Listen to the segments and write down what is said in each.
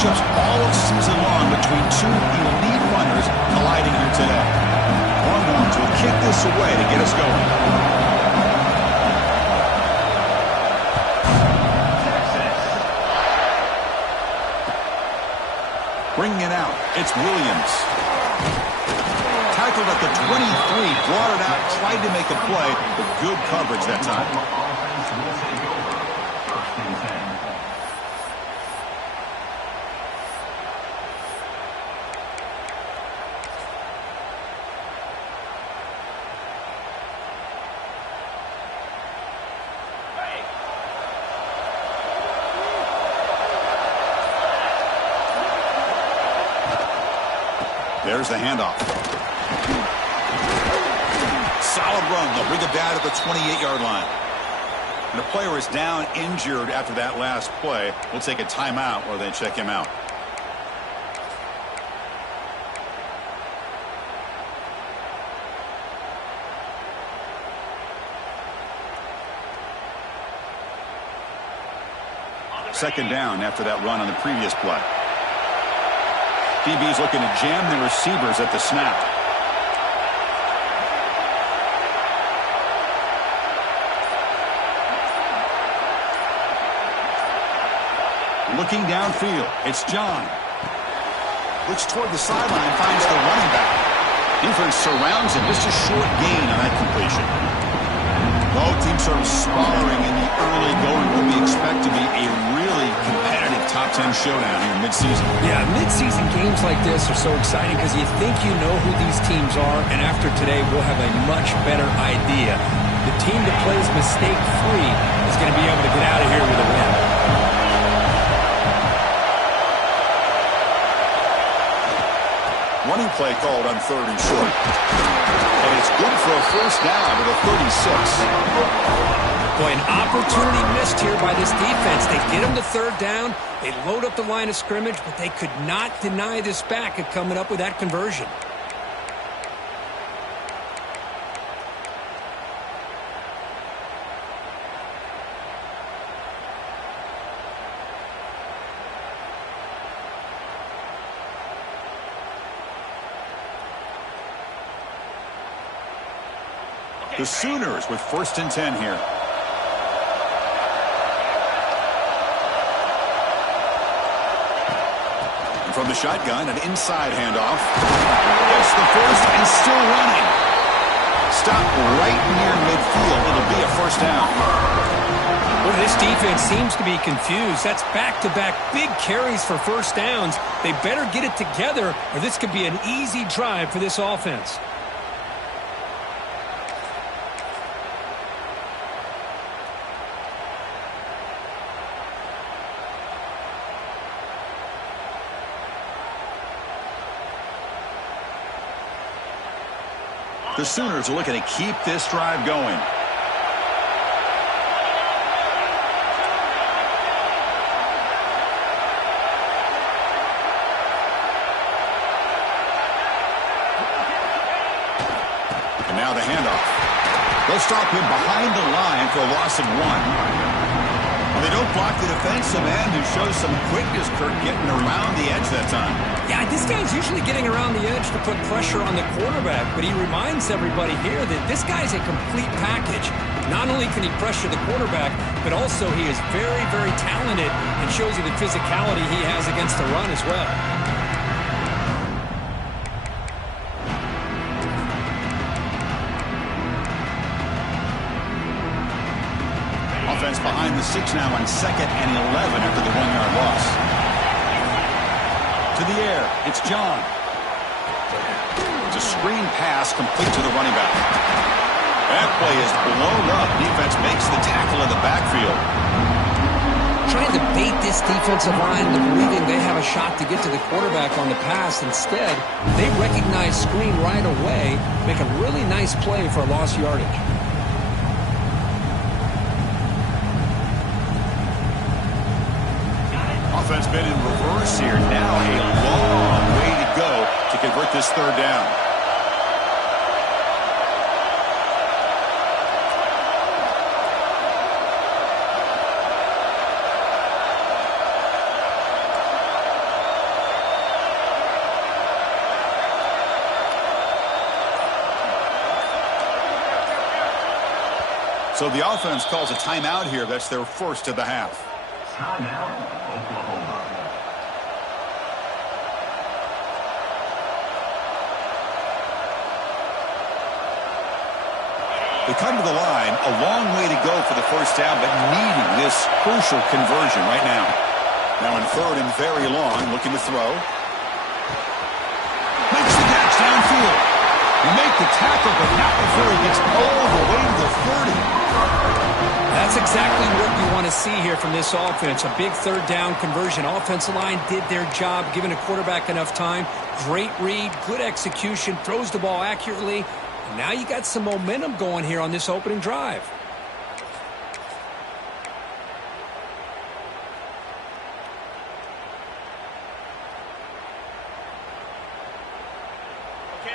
matchups all season long between two elite runners colliding here today. 1-1, so we'll kick this away to get us going. Bringing it out, it's Williams. Tackled at the 23, brought it out, tried to make a play, but good coverage that time. There's the handoff. Solid run. They'll bring it down to the 28-yard line. And the player is down injured after that last play. We'll take a timeout while they check him out. Second down after that run on the previous play. DB's looking to jam the receivers at the snap. Looking downfield, it's John. Looks toward the sideline, finds the running back. Defense surrounds him, just a short gain on that completion. Both teams sort of sparring in the early going what we expect to be a really competitive top 10 showdown here mid-season. Yeah, mid-season games like this are so exciting because you think you know who these teams are, and after today we'll have a much better idea. The team that plays mistake-free is going to be able to get out of here with a win. Running play called on 3rd and short. And it's good for a first down to the 36. Boy, an opportunity missed here by this defense. They get him to 3rd down. They load up the line of scrimmage, but they could not deny this back at coming up with that conversion. The Sooners with 1st and 10 here. And from the shotgun, an inside handoff. Gets the first and still running. Stopped right near midfield. It'll be a first down. Well, this defense seems to be confused. That's back-to-back big carries for first downs. They better get it together, or this could be an easy drive for this offense. The Sooners are looking to keep this drive going. And now the handoff. They'll stop him behind the line for a loss of 1. They don't block the defensive end, who shows some quickness, Kirk, getting around the edge that time. Yeah, this guy's usually getting around the edge to put pressure on the quarterback, but he reminds everybody here that this guy's a complete package. Not only can he pressure the quarterback, but also he is very, very talented and shows you the physicality he has against the run as well. Offense behind the 6 now on 2nd and 11 after the 1-yard loss. To the air, it's John. It's a screen pass complete to the running back. That play is blown up. Defense makes the tackle in the backfield. Trying to bait this defensive line into believing they have a shot to get to the quarterback on the pass. Instead, they recognize screen right away, make a really nice play for a lost yardage. Offense been in reverse here. Now a long way to go to convert this 3rd down. So the offense calls a timeout here. That's their first of the half. Timeout, Oklahoma. They come to the line, a long way to go for the first down, but needing this crucial conversion right now. Now in third and very long, looking to throw. Makes the catch downfield. You make the tackle, but not before he gets all the way to the 30. That's exactly what you want to see here from this offense. A big third down conversion. Offensive line did their job, giving a quarterback enough time. Great read, good execution, throws the ball accurately. And now you got some momentum going here on this opening drive.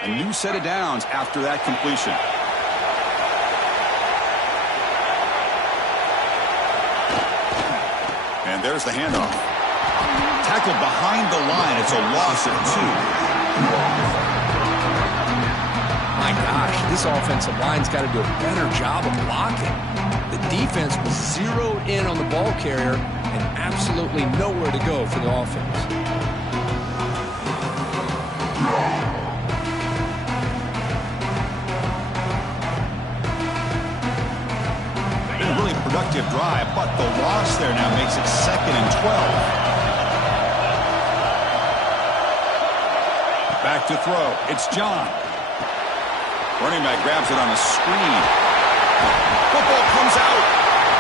A new set of downs after that completion. And there's the handoff. Tackled behind the line. It's a loss of 2. My gosh, this offensive line's got to do a better job of blocking. The defense was zeroed in on the ball carrier and absolutely nowhere to go for the offense. Been a really productive drive, but the loss there now makes it 2nd and 12. Back to throw. It's John. Running back grabs it on a screen. Football comes out.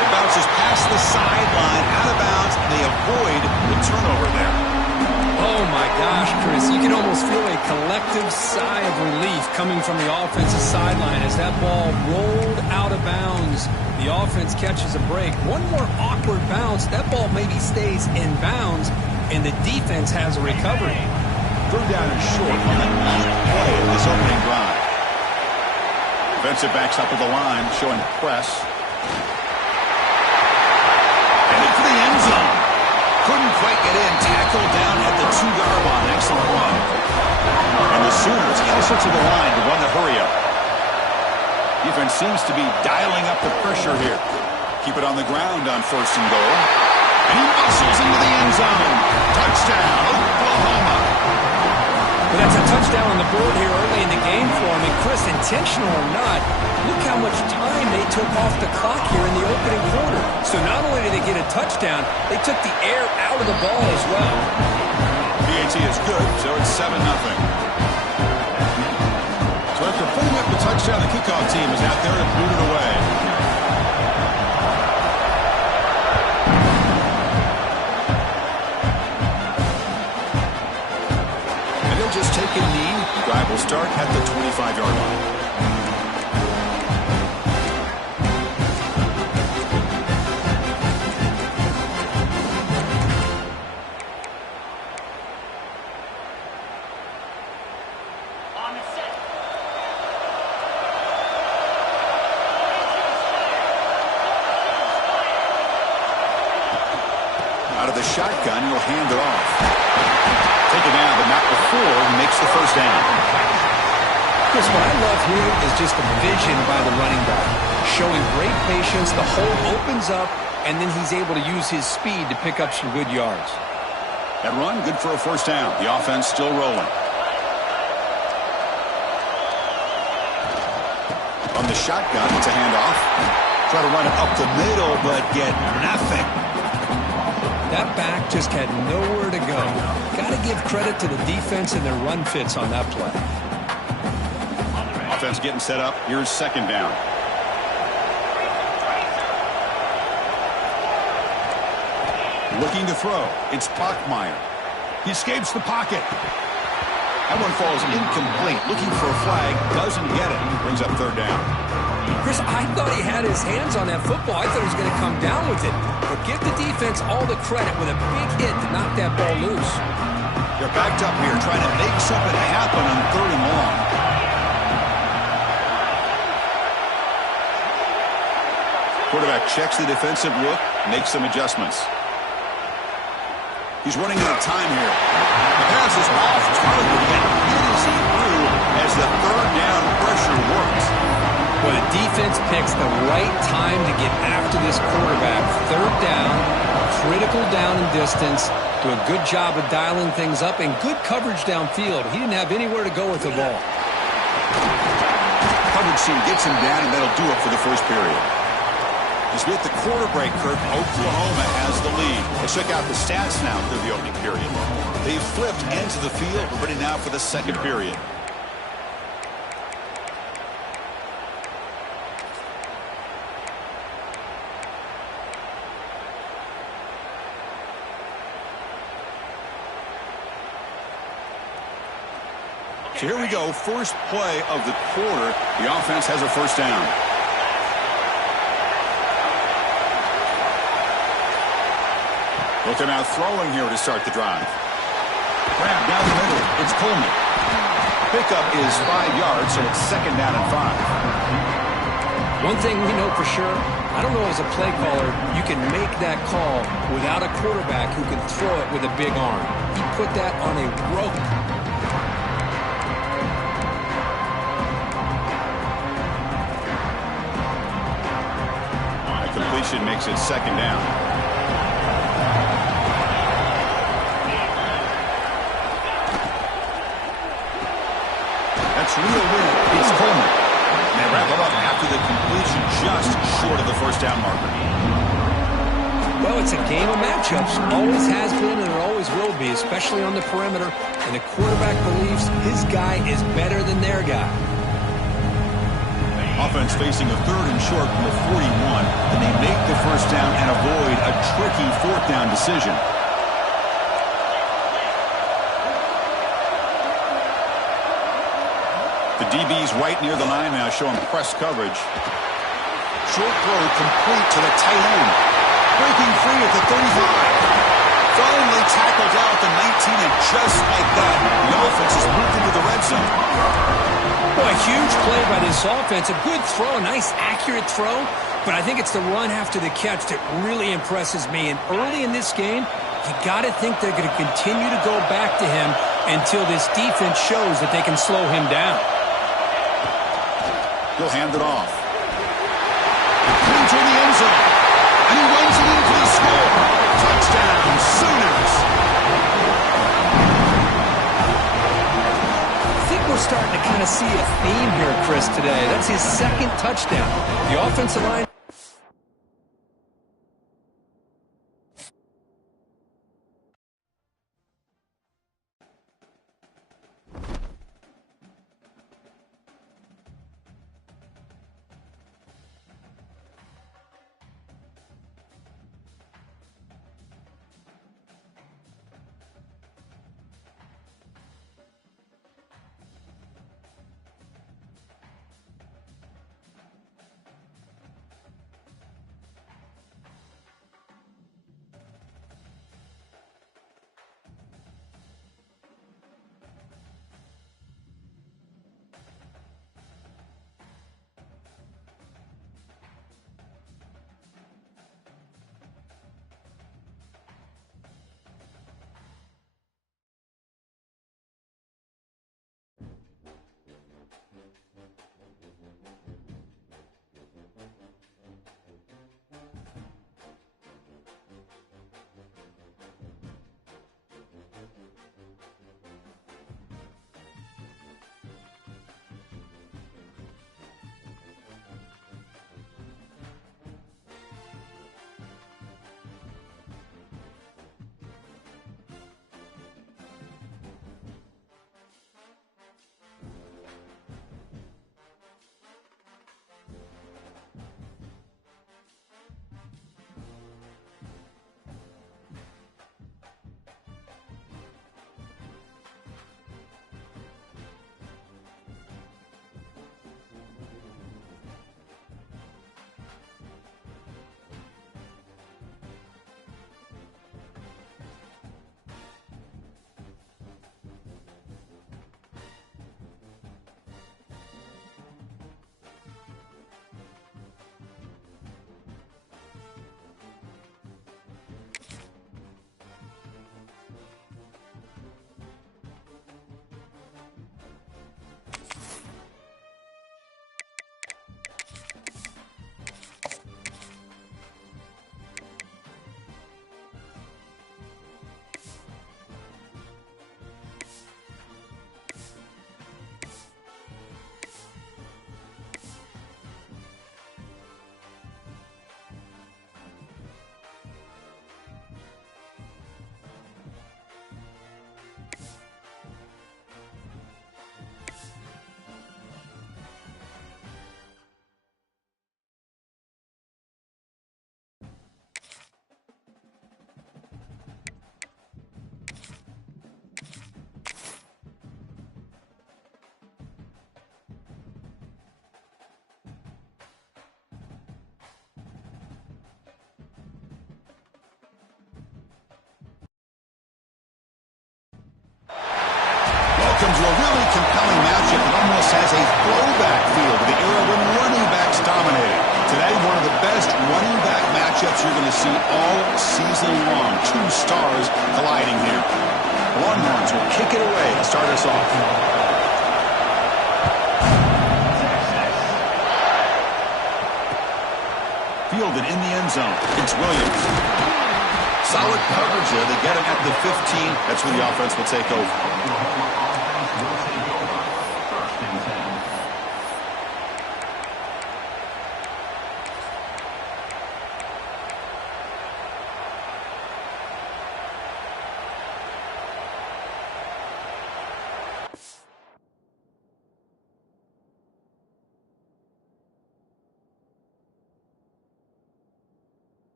It bounces past the sideline, out of bounds. They avoid the turnover there. Oh my gosh, Chris, you can almost feel a collective sigh of relief coming from the offensive sideline as that ball rolled out of bounds. The offense catches a break. One more awkward bounce. That ball maybe stays in bounds, and the defense has a recovery. Third down and short on the 9th play of this opening drive. Defensive backs up at the line, showing press. Headed for the end zone. Couldn't quite get in. Tackled down at the 2-yard line. Excellent run. And the Sooners closer to the line to run the hurry-up. Defense seems to be dialing up the pressure here. Keep it on the ground on 1st and goal. And he muscles into the end zone. Touchdown, Oklahoma. But that's a touchdown on the board here early in the game for him. And Chris, intentional or not, look how much time they took off the clock here in the opening quarter. So not only did they get a touchdown, they took the air out of the ball as well. PAT is good, so it's 7-0. So after putting up the touchdown, the kickoff team is out there to boot it away. Just take a knee. The drive will start at the 25-yard line. On the set. Out of the shotgun, he'll hand it off. Take it down, but not before he makes the first down. Chris, what I love here is just the vision by the running back. Showing great patience, the hole opens up, and then he's able to use his speed to pick up some good yards. That run, good for a first down. The offense still rolling. On the shotgun, it's a handoff. Try to run it up the middle, but get nothing. That back just had nowhere to go. Got to give credit to the defense and their run fits on that play. Offense getting set up. Here's 2nd down. Looking to throw. It's Bachmeier. He escapes the pocket. That one falls incomplete. Looking for a flag. Doesn't get it. Brings up 3rd down. Chris, I thought he had his hands on that football. I thought he was going to come down with it. But give the defense all the credit with a big hit to knock that ball loose. They're backed up here trying to make something happen on 3rd and long. Quarterback checks the defensive look, makes some adjustments. He's running out of time here. The pass is off target, and it is he through as the 3rd down pressure works. Well, the defense offense picks the right time to get after this quarterback. Third down, critical down and distance. Do a good job of dialing things up and good coverage downfield. He didn't have anywhere to go with the ball. Coverage team gets him down, and that'll do it for the first period. As we hit the quarter break, Kirk, Oklahoma has the lead. Let's check out the stats now through the opening period. They've flipped ends of the field. We're ready now for the second period. So here we go, first play of the quarter. The offense has a first down. Looking out throwing here to start the drive. Grab down the middle. It's Coleman. Pickup is 5 yards, so it's second down and 5. One thing we know for sure, I don't know as a play caller, you can make that call without a quarterback who can throw it with a big arm. He put that on a rope. The completion makes it second down. That's real win. It's Coleman. And they wrap it up after the completion, just short of the first down marker. Well, it's a game of matchups. Always has been and it always will be, especially on the perimeter. And the quarterback believes his guy is better than their guy. Offense facing a third and short from the 41. And they make the first down and avoid a tricky fourth down decision. The DB's right near the line now, showing press coverage. Short throw complete to the tight end. Breaking free at the 35. Finally tackled out the 19, and just like that, the offense has moved into the red zone. Boy, a huge play by this offense. A good throw, a nice accurate throw, but I think it's the run after the catch that really impresses me. And early in this game, you got to think they're going to continue to go back to him until this defense shows that they can slow him down. He'll hand it off. Into the end zone. And he runs it into the score. Touchdown, Sooners. I think we're starting to kind of see a theme here, Chris, today. That's his second touchdown. The offensive line. into a really compelling matchup that almost has a throwback feel to the era when running backs dominated. Today, one of the best running back matchups you're going to see all season long. Two stars colliding here. Longhorns will kick it away to start us off. Fielded in the end zone. It's Williams. Solid coverage there. They get him at the 15. That's where the offense will take over. First and 10.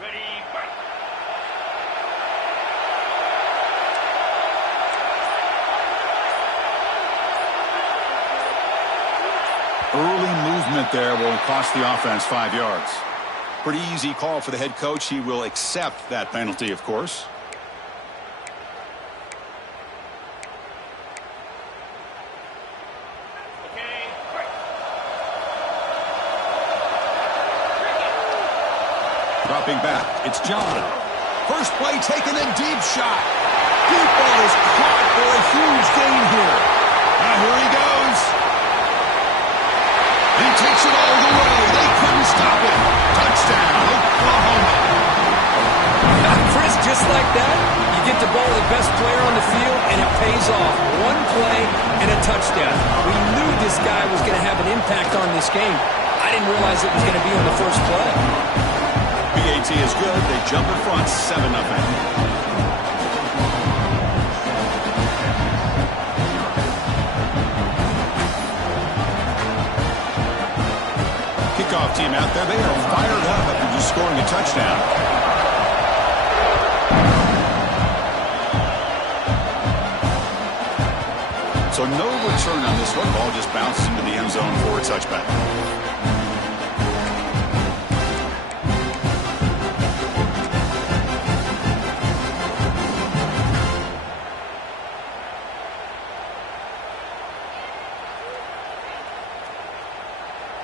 Ready, fight. Early movement there will cost the offense 5 yards. Pretty easy call for the head coach. He will accept that penalty, of course. Okay, fight. Dropping back, it's John. First play taken, a deep shot. Deep ball is caught for a huge gain here. Now here he goes. He takes it all the way. They couldn't stop it. Touchdown, Oklahoma. Chris, just like that, you get the ball to the best player on the field, and it pays off. One play and a touchdown. We knew this guy was going to have an impact on this game. I didn't realize it was going to be on the first play. BAT is good. They jump in front 7-0. Kickoff team out there. They are fired up after just scoring a touchdown. So no return on this one. Ball just bounces into the end zone for a touchback.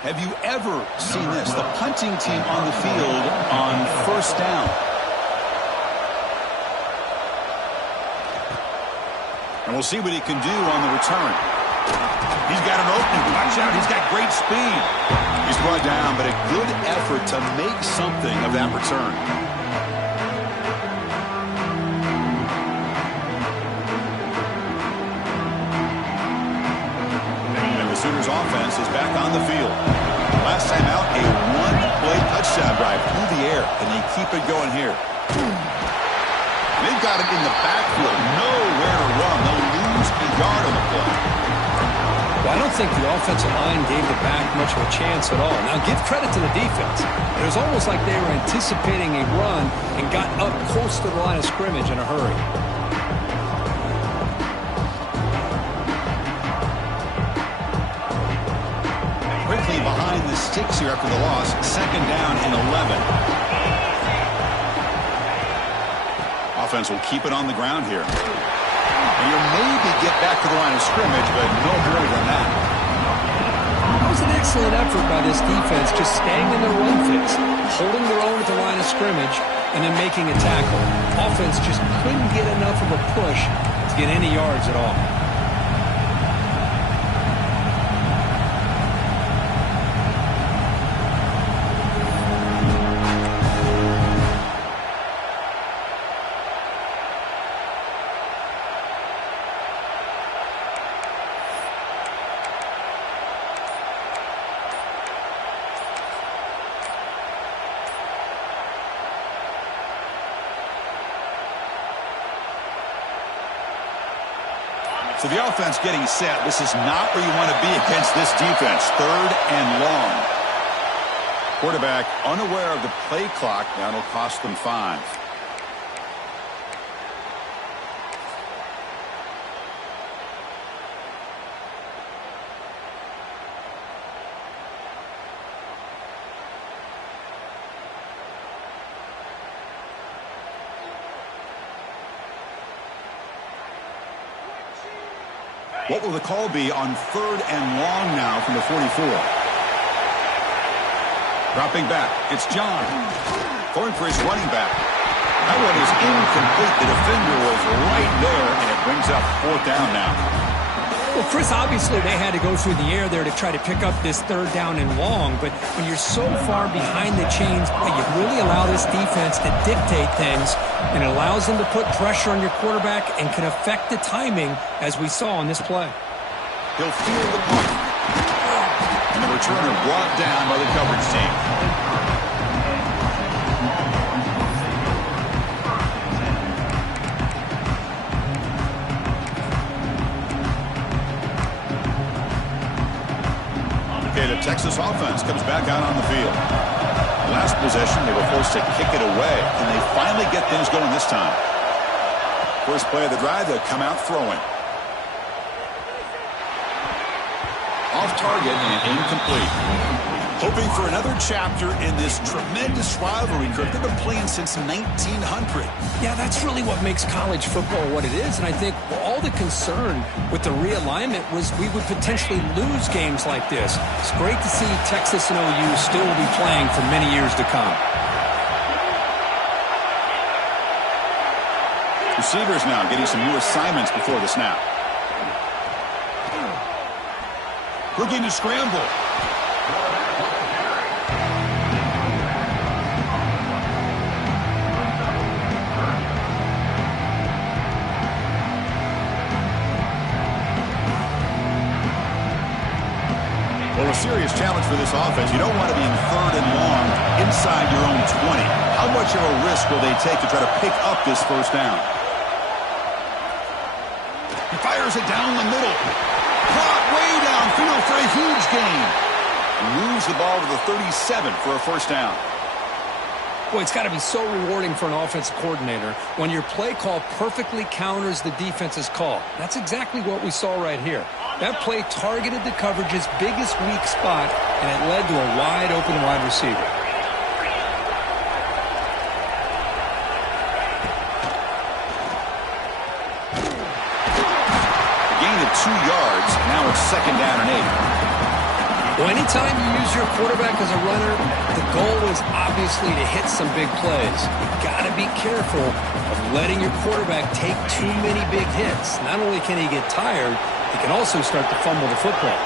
Have you ever seen this? The punting team on the field on first down. And we'll see what he can do on the return. He's got an opening. Watch out. He's got great speed. He's brought down, but a good effort to make something of that return. And the Sooners offense is back on the field. Last time out, a one-play touchdown drive through the air. Can they keep it going here? They've got it in the backfield. Nowhere to run. They'll lose a yard on the play. Well, I don't think the offensive line gave the back much of a chance at all. Now, give credit to the defense. It was almost like they were anticipating a run and got up close to the line of scrimmage in a hurry. Quickly behind the sticks here after the loss. Second down and 11. Offense will keep it on the ground here. And You maybe get back to the line of scrimmage, but no more than that. That was an excellent effort by this defense, just staying in their run fix, holding their own at the line of scrimmage, and then making a tackle. Offense just couldn't get enough of a push to get any yards at all. So the offense getting set. This is not where you want to be against this defense. 3rd and long. Quarterback unaware of the play clock. That'll cost them 5. What will the call be on 3rd and long now from the 44? Dropping back. It's John. Going for his running back. That one is incomplete. The defender was right there, and it brings up 4th down now. Well, Chris, obviously they had to go through the air there to try to pick up this 3rd down and long, but when you're so far behind the chains, you really allow this defense to dictate things, and it allows them to put pressure on your quarterback and can affect the timing, as we saw on this play. He'll field the punt, and the returner brought down by the coverage team. The Texas offense comes back out on the field. Last possession, they were forced to kick it away. Can they finally get things going this time? First play of the drive, they'll come out throwing. Off target and incomplete. Hoping for another chapter in this tremendous rivalry, Kirk. They've been playing since 1900. Yeah, that's really what makes college football what it is. And I think all the concern with the realignment was we would potentially lose games like this. It's great to see Texas and OU still be playing for many years to come. Receivers now getting some new assignments before the snap. Looking to scramble. Well, a serious challenge for this offense. You don't want to be in 3rd and long inside your own 20. How much of a risk will they take to try to pick up this 1st down? He fires it down the middle. Caught way downfield for a huge gain. And moves the ball to the 37 for a 1st down. Boy, it's got to be so rewarding for an offensive coordinator when your play call perfectly counters the defense's call. That's exactly what we saw right here. That play targeted the coverage's biggest weak spot, and it led to a wide-open wide receiver. A gain of 2 yards. Now it's 2nd down and 8. Well, anytime you use your quarterback as a runner, the goal is obviously to hit some big plays. You've got to be careful of letting your quarterback take too many big hits. Not only can he get tired, he can also start to fumble the football.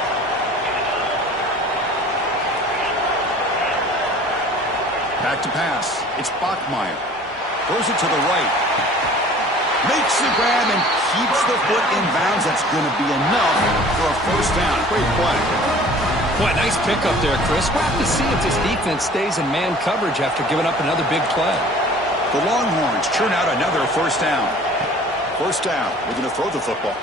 Back to pass. It's Bachmeier. Throws it to the right. Makes the grab and keeps the foot in bounds. That's going to be enough for a 1st down. Great play. Boy, nice pickup there, Chris. We'll have to see if this defense stays in man coverage after giving up another big play. The Longhorns churn out another 1st down. 1st down. We're going to throw the football.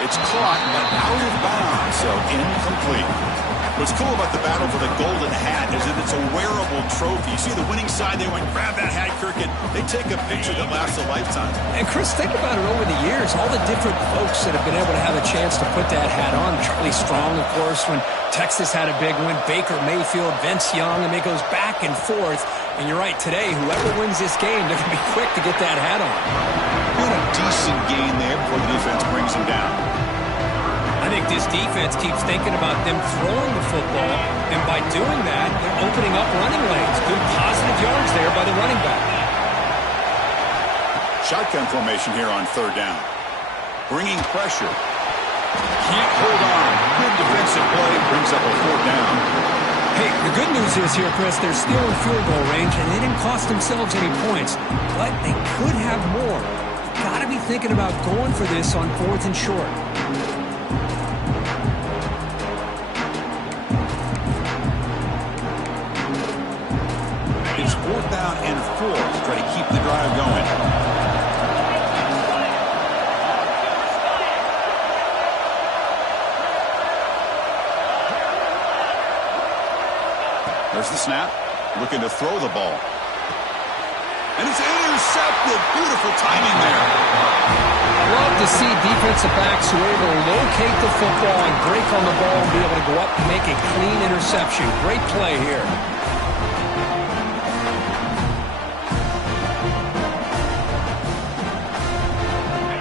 It's caught, but out of bounds, so incomplete. What's cool about the battle for the golden hat is that it's a wearable trophy. You see the winning side, they went grab that hat, Kirk, and they take a picture that lasts a lifetime. And Chris, think about it over the years, all the different folks that have been able to have a chance to put that hat on. Charlie Strong, of course, when Texas had a big win. Baker Mayfield, Vince Young, and it goes back and forth. And you're right, today, whoever wins this game, they're going to be quick to get that hat on. decent gain there before the defense brings him down. I think this defense keeps thinking about them throwing the football, and by doing that, they're opening up running lanes. Good positive yards there by the running back. Shotgun formation here on third down. Bringing pressure. Can't hold on. Good defensive play. Brings up a fourth down. Hey, the good news is here, Chris, they're still in field goal range, and they didn't cost themselves any points. But they could have more. Got to be thinking about going for this on 4th and short. It's 4th down and 4 to try to keep the drive going. There's the snap. Looking to throw the ball. And it's intercepted. Beautiful timing there. Love to see defensive backs who are able to locate the football and break on the ball and be able to go up and make a clean interception. Great play here.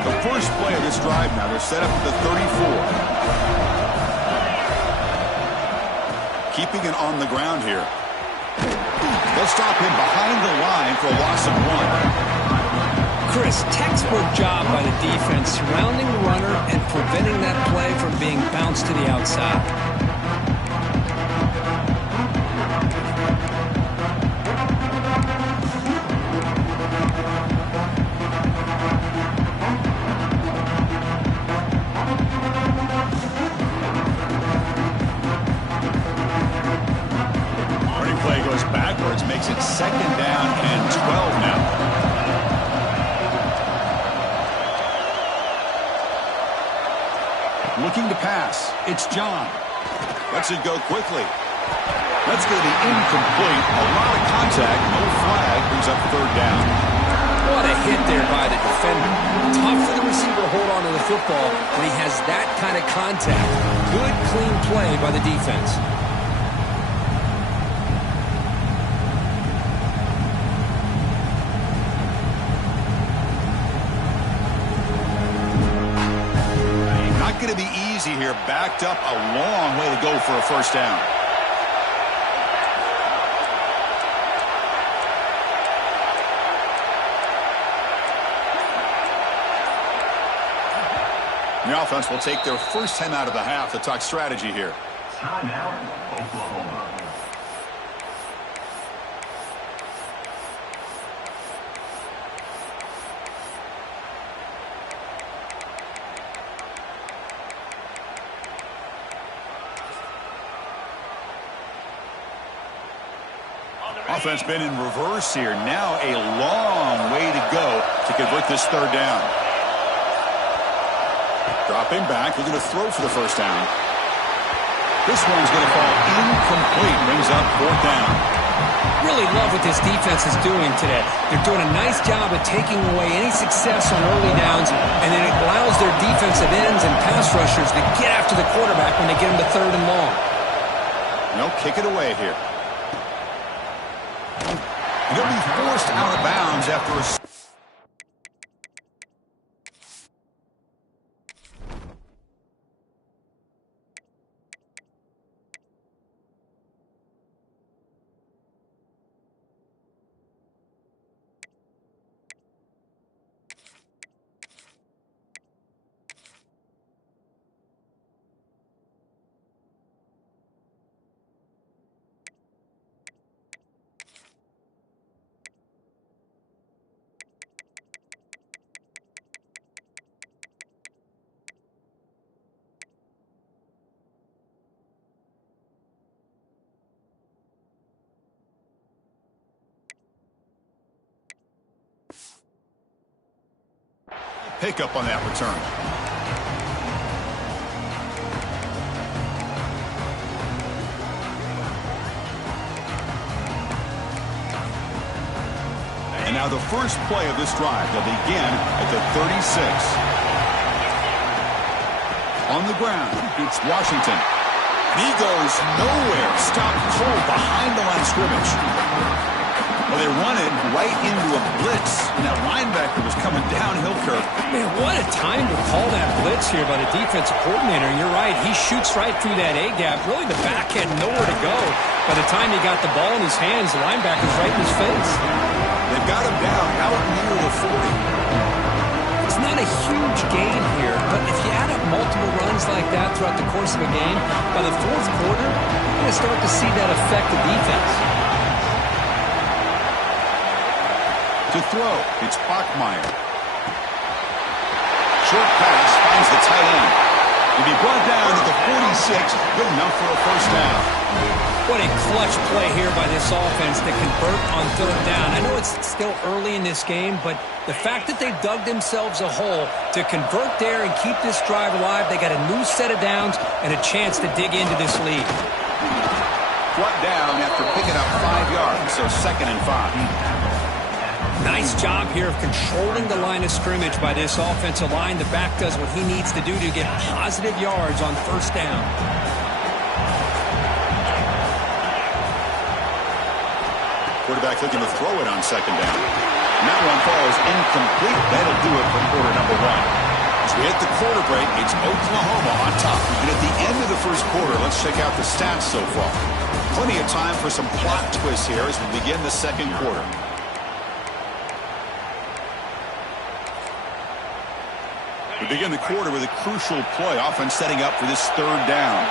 The first play of this drive now. They're set up at the 34. Keeping it on the ground here. They'll stop him behind the line for a loss of 1. Chris, textbook job by the defense surrounding the runner and preventing that play from being bounced to the outside. Makes it 2nd down and 12 now. Looking to pass. It's John. Lets it go quickly. That's going to be incomplete. A lot of contact. No flag. Brings up 3rd down. What a hit there by the defender. Tough for the receiver to hold on to the football when he has that kind of contact. Good, clean play by the defense. Going to be easy here. Backed up a long way to go for a 1st down. The offense will take their first time out of the half to talk strategy here. Timeout, Oklahoma. Offense been in reverse here. Now a long way to go to convert this 3rd down. Dropping back, looking to throw for the 1st down. This one's going to fall incomplete. Brings up 4th down. Really love what this defense is doing today. They're doing a nice job of taking away any success on early downs, and then it allows their defensive ends and pass rushers to get after the quarterback when they get him to 3rd and long. No, kick it away here. He'll be forced out of bounds after a... Pickup on that return. And now the first play of this drive. They'll begin at the 36. On the ground, it's Washington. And he goes nowhere. Stopped cold behind the line of scrimmage. Well, they run it right into a blitz, and that linebacker was coming downhill, Kirk. Man, what a time to call that blitz here by the defensive coordinator. And you're right, he shoots right through that A-gap. Really, the back had nowhere to go. By the time he got the ball in his hands, the linebacker's right in his face. They've got him down out near the 40. It's not a huge gain here, but if you add up multiple runs like that throughout the course of a game, by the fourth quarter, you're going to start to see that affect the defense. To throw, it's Bachmeier. Short pass finds the tight end. To be brought down to the 46, good enough for a first down. What a clutch play here by this offense to convert on third down. I know it's still early in this game, but the fact that they dug themselves a hole to convert there and keep this drive alive, they got a new set of downs and a chance to dig into this lead. Brought down after picking up 5 yards, so 2nd and 5. Nice job here of controlling the line of scrimmage by this offensive line. The back does what he needs to do to get positive yards on first down. Quarterback looking to throw it on 2nd down. And that one falls incomplete. That'll do it for quarter number 1. As we hit the quarter break, it's Oklahoma on top. And at the end of the first quarter, let's check out the stats so far. Plenty of time for some plot twists here as we begin the second quarter. We begin the quarter with a crucial play, offense setting up for this third down.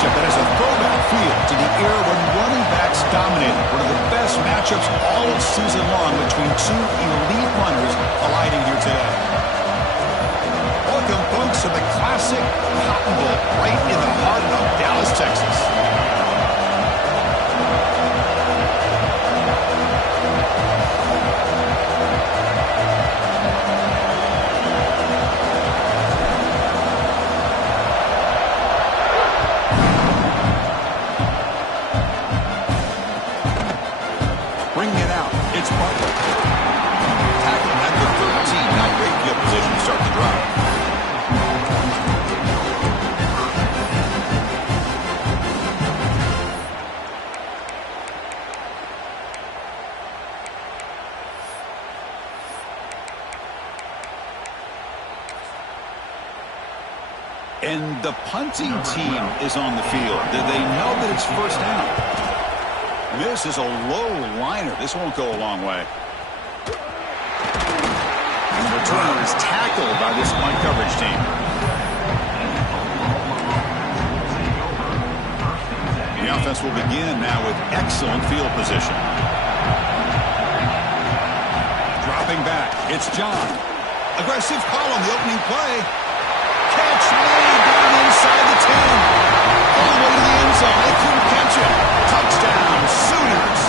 matchup that has a throwback feel to the era when running backs dominated. One of the best matchups all season long between two elite runners colliding here today. Welcome, folks, to the classic Cotton Bowl right in the heart of Dallas, Texas. Bringing it out, it's Butler. Tackling at the 13. Now great field position to start the drive. And the punting team is on the field. Do they know that it's first down? This is a low liner. This won't go a long way. And the returner is tackled by this punt coverage team. The offense will begin now with excellent field position. Dropping back, it's John. Aggressive call on the opening play. Catch made down inside the 10. All the way to the end zone. They couldn't catch it. Touchdown, Sooners.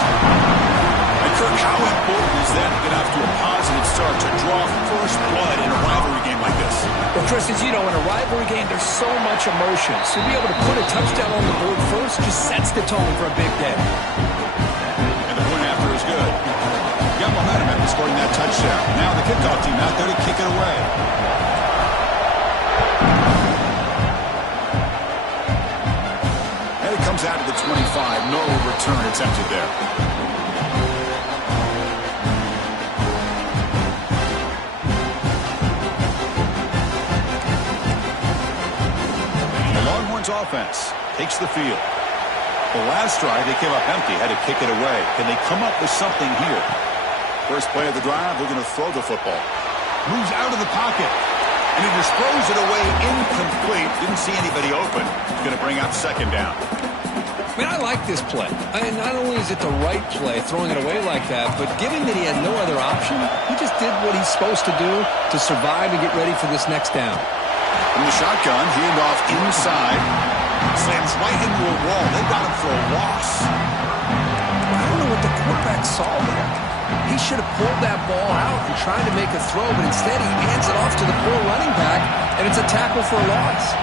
And Kirk, how important is that to get off to a positive start to draw first blood in a rivalry game like this? Well, Chris, as you know, in a rivalry game, there's so much emotion. So to be able to put a touchdown on the board first just sets the tone for a big day. And the point after is good. Got momentum after scoring that touchdown. Now the kickoff team out there to kick it away. Comes out of the 25. No return attempted there. The Longhorns offense takes the field. The last drive, they came up empty, had to kick it away. Can they come up with something here? First play of the drive, they're going to throw the football. Moves out of the pocket. And he just throws it away incomplete. Didn't see anybody open. He's going to bring out second down. I mean, I like this play. Not only is it the right play, throwing it away like that, but given that he had no other option, he just did what he's supposed to do to survive and get ready for this next down. From the shotgun, handoff inside. Slams right into a wall. They got him for a loss. I don't know what the quarterback saw there. He should have pulled that ball out and tried to make a throw, but instead he hands it off to the poor running back, and it's a tackle for a loss.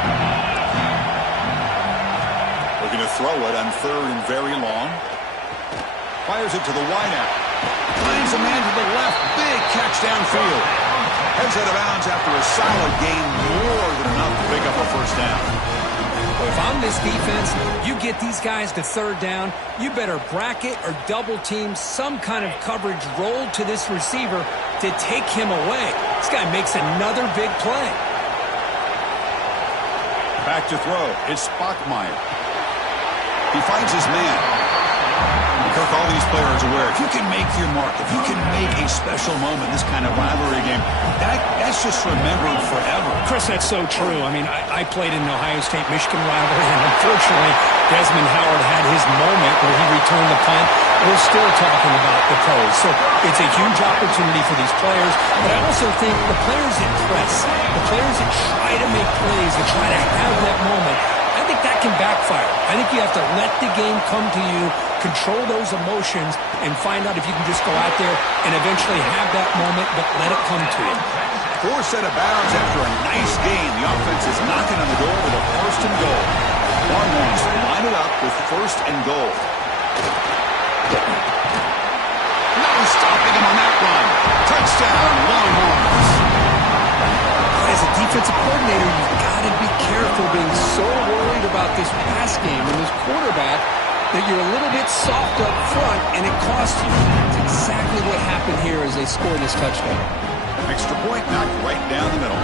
Looking to throw it on third and very long. Fires it to the wideout. Finds a man to the left. Big catch downfield. Heads out of bounds after a solid gain, more than enough to pick up a first down. Well, if I'm this defense, you get these guys to third down, you better bracket or double team some kind of coverage rolled to this receiver to take him away. This guy makes another big play. Back to throw. It's Bachmeier. He finds his man. Kirk, all these players are aware, if you can make your mark, if you can make a special moment, this kind of rivalry game, that's just remembered forever. Chris, that's so true. I mean, I played in the Ohio State-Michigan rivalry, and unfortunately, Desmond Howard had his moment where he returned the punt. We're still talking about the pros. So it's a huge opportunity for these players, but I also think the players that press, the players that try to make plays, that try to have that moment, I think that can backfire. I think you have to let the game come to you, control those emotions, and find out if you can just go out there and eventually have that moment, but let it come to you. Forced out of bounds after a nice gain. The offense is knocking on the door with a first and goal. Longhorns line it up with first and goal. No stopping him on that run. Touchdown, Longhorns. As a defensive coordinator, you've got to be careful being so worried about this pass game and this quarterback that you're a little bit soft up front, and it costs you. It's exactly what happened here as they scored this touchdown. Extra point knocked right down the middle.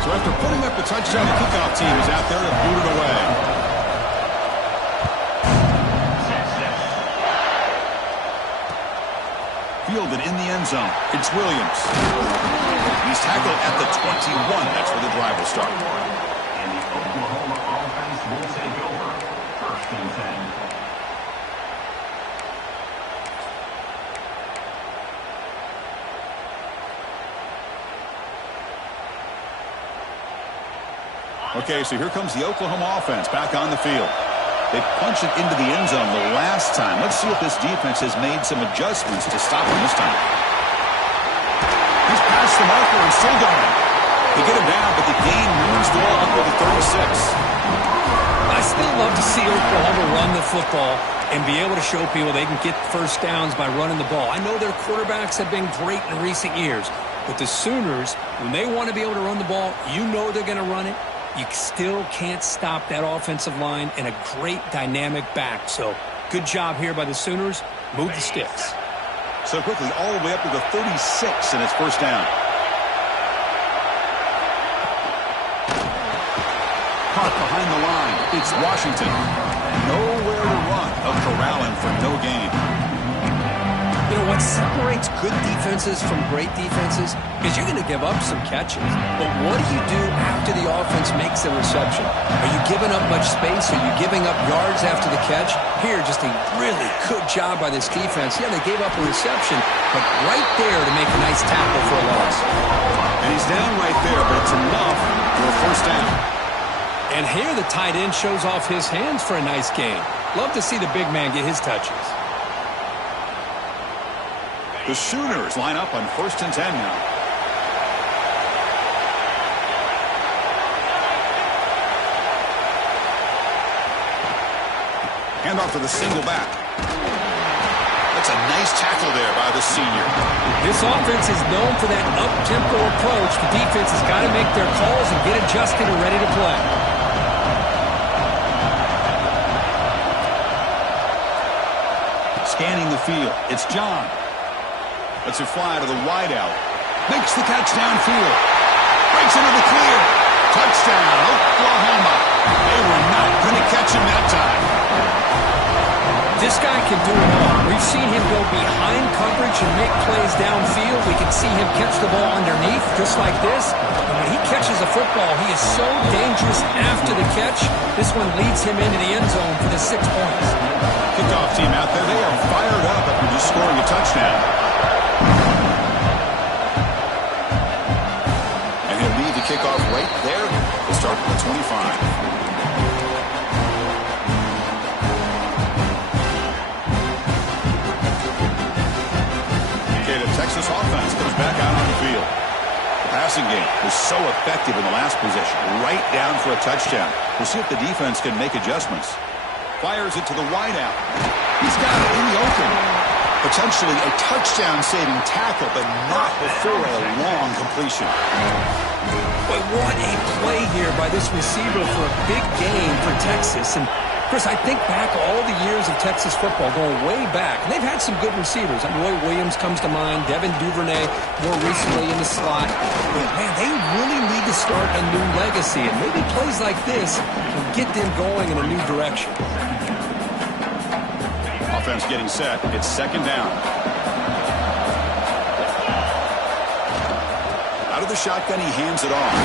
So after putting up the touchdown, the kickoff team is out there to boot it away. fielded in the end zone. It's Williams. He's tackled at the 21. That's where the drive will start. And the Oklahoma offense will take over. 1st and 10. Okay, so here comes the Oklahoma offense back on the field. They punch it into the end zone the last time. Let's see if this defense has made some adjustments to stop him this time. He's past the marker and still going. They get him down, but the gain moves the ball up to the 36. I still love to see Oklahoma run the football and be able to show people they can get first downs by running the ball. I know their quarterbacks have been great in recent years, but the Sooners, when they want to be able to run the ball, you know they're going to run it. You still can't stop that offensive line and a great dynamic back. So good job here by the Sooners. Move the sticks. So quickly all the way up to the 36, and it's first down. Caught behind the line. It's Washington. Nowhere to run. They'll corral him for no gain. You know, what separates good defenses from great defenses is you're going to give up some catches. But what do you do after the offense makes a reception? Are you giving up much space? Are you giving up yards after the catch? Here, just a really good job by this defense. Yeah, they gave up a reception, but right there to make a nice tackle for a loss. And he's down right there, but it's enough for a first down. And here the tight end shows off his hands for a nice gain. Love to see the big man get his touches. The Sooners line up on 1st and 10 now. Handoff to the single back. That's a nice tackle there by the senior. This offense is known for that up-tempo approach. The defense has got to make their calls and get adjusted and ready to play. Scanning the field. It's John. Lets it fly to the wideout. Makes the catch downfield. Breaks into the clear. Touchdown, Oklahoma. They were not going to catch him that time. This guy can do it all. We've seen him go behind coverage and make plays downfield. We can see him catch the ball underneath, just like this. And when he catches a football, he is so dangerous after the catch. This one leads him into the end zone for the 6 points. Kickoff team out there, they are fired up after just scoring a touchdown. And he'll lead the kickoff right there. We'll start at the 25. Okay, the Texas offense comes back out on the field. The passing game was so effective in the last possession, right down for a touchdown. We'll see if the defense can make adjustments. Fires it to the wideout. He's got it in the open. Potentially a touchdown-saving tackle, but not before a long completion. But what a play here by this receiver for a big gain for Texas. And, Chris, I think back all the years of Texas football, going way back. And they've had some good receivers. Roy Williams comes to mind, Devin Duvernay more recently in the slot. But, man, they really need to start a new legacy. And maybe plays like this can get them going in a new direction. Offense getting set. It's second down. Out of the shotgun, he hands it off.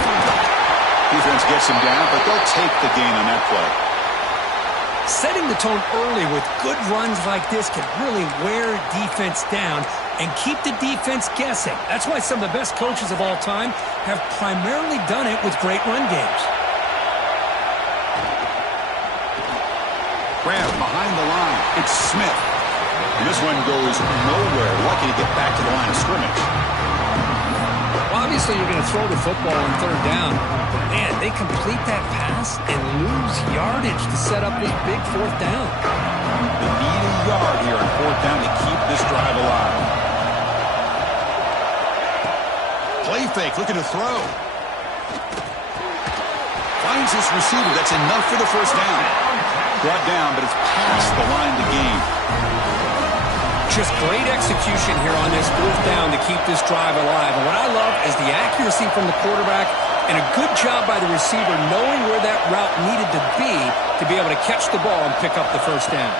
Defense gets him down, but they'll take the gain on that play. Setting the tone early with good runs like this can really wear defense down and keep the defense guessing. That's why some of the best coaches of all time have primarily done it with great run games. Grab behind the line. It's Smith. And this one goes nowhere. Lucky to get back to the line of scrimmage. Well, obviously, you're going to throw the football on third down. But, man, they complete that pass and lose yardage to set up this big fourth down. They need a yard here on fourth down to keep this drive alive. Play fake, looking to throw. Finds his receiver. That's enough for the first down. Brought down, but it's past the line to gain. Just great execution here on this fourth down to keep this drive alive. And what I love is the accuracy from the quarterback and a good job by the receiver knowing where that route needed to be able to catch the ball and pick up the first down.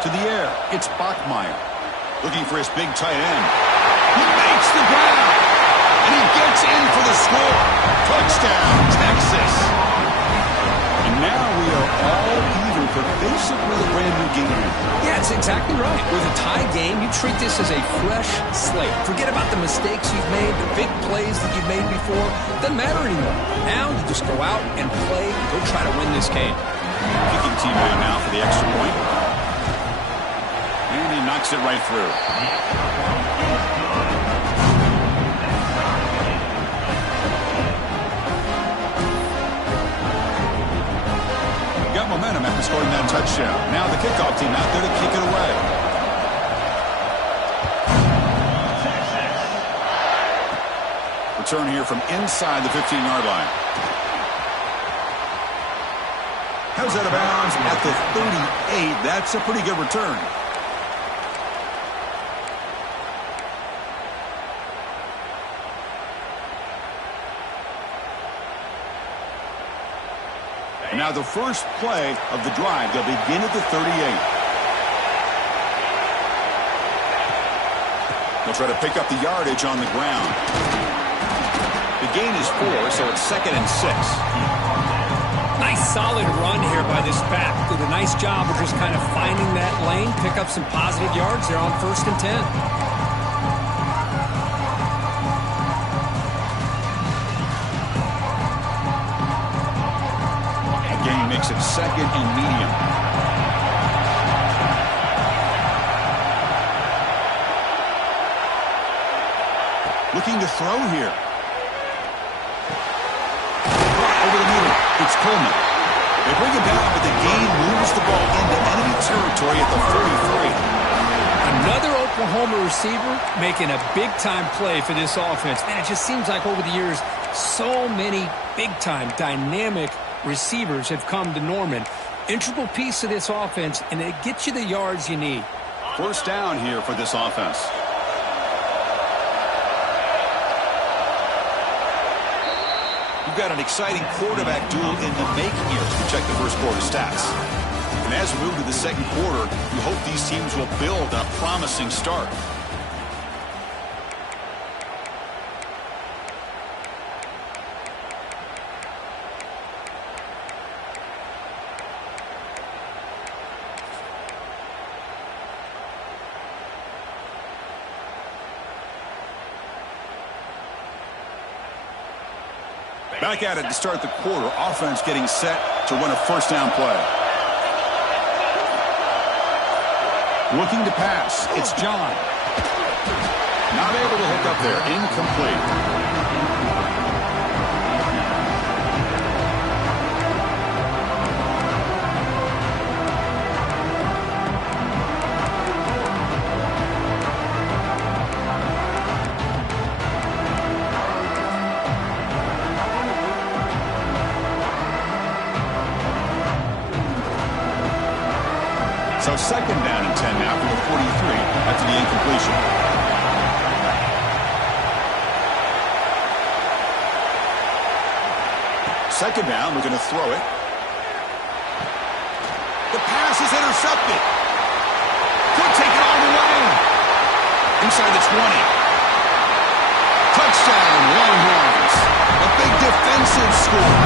To the air, it's Bachmeier. Looking for his big tight end. He makes the grab. And he gets in for the score. Touchdown, Texas. And now we are all even for basically a brand new game. Yeah, it's exactly right. With a tie game, you treat this as a fresh slate. Forget about the mistakes you've made, the big plays that you've made before. Doesn't matter anymore. Now you just go out and play and go try to win this game. Kicking team in now for the extra point. And he knocks it right through. Got momentum after scoring that touchdown. Now the kickoff team out there to kick it away. Return here from inside the 15-yard line. How's that out of bounds at the 38? That's a pretty good return. And now the first play of the drive. They'll begin at the 38. They'll try to pick up the yardage on the ground. The gain is 4, so it's 2nd and 6. Nice solid run here by this back. Did a nice job of just kind of finding that lane, pick up some positive yards there on 1st and 10. The gain makes it 2nd and medium. Looking to throw here. Over the middle, it's Coleman. They bring it down, but the gain moves the ball into enemy territory at the 43. Another Oklahoma receiver making a big-time play for this offense. Man, it just seems like over the years, so many big-time, dynamic receivers have come to Norman. Integral piece of this offense, and it gets you the yards you need. First down here for this offense. We've got an exciting quarterback duel in the making here as we check the first quarter stats. And as we move to the second quarter, we hope these teams will build a promising start. Back at it to start the quarter. Offense getting set to run a first down play. Looking to pass. It's John. Not able to hook up there. Incomplete. So 2nd down and 10 now for the 43 after the incompletion. Second down, we're going to throw it. The pass is intercepted. Could take it all the way. Inside the 20. Touchdown, Longhorns. A big defensive score.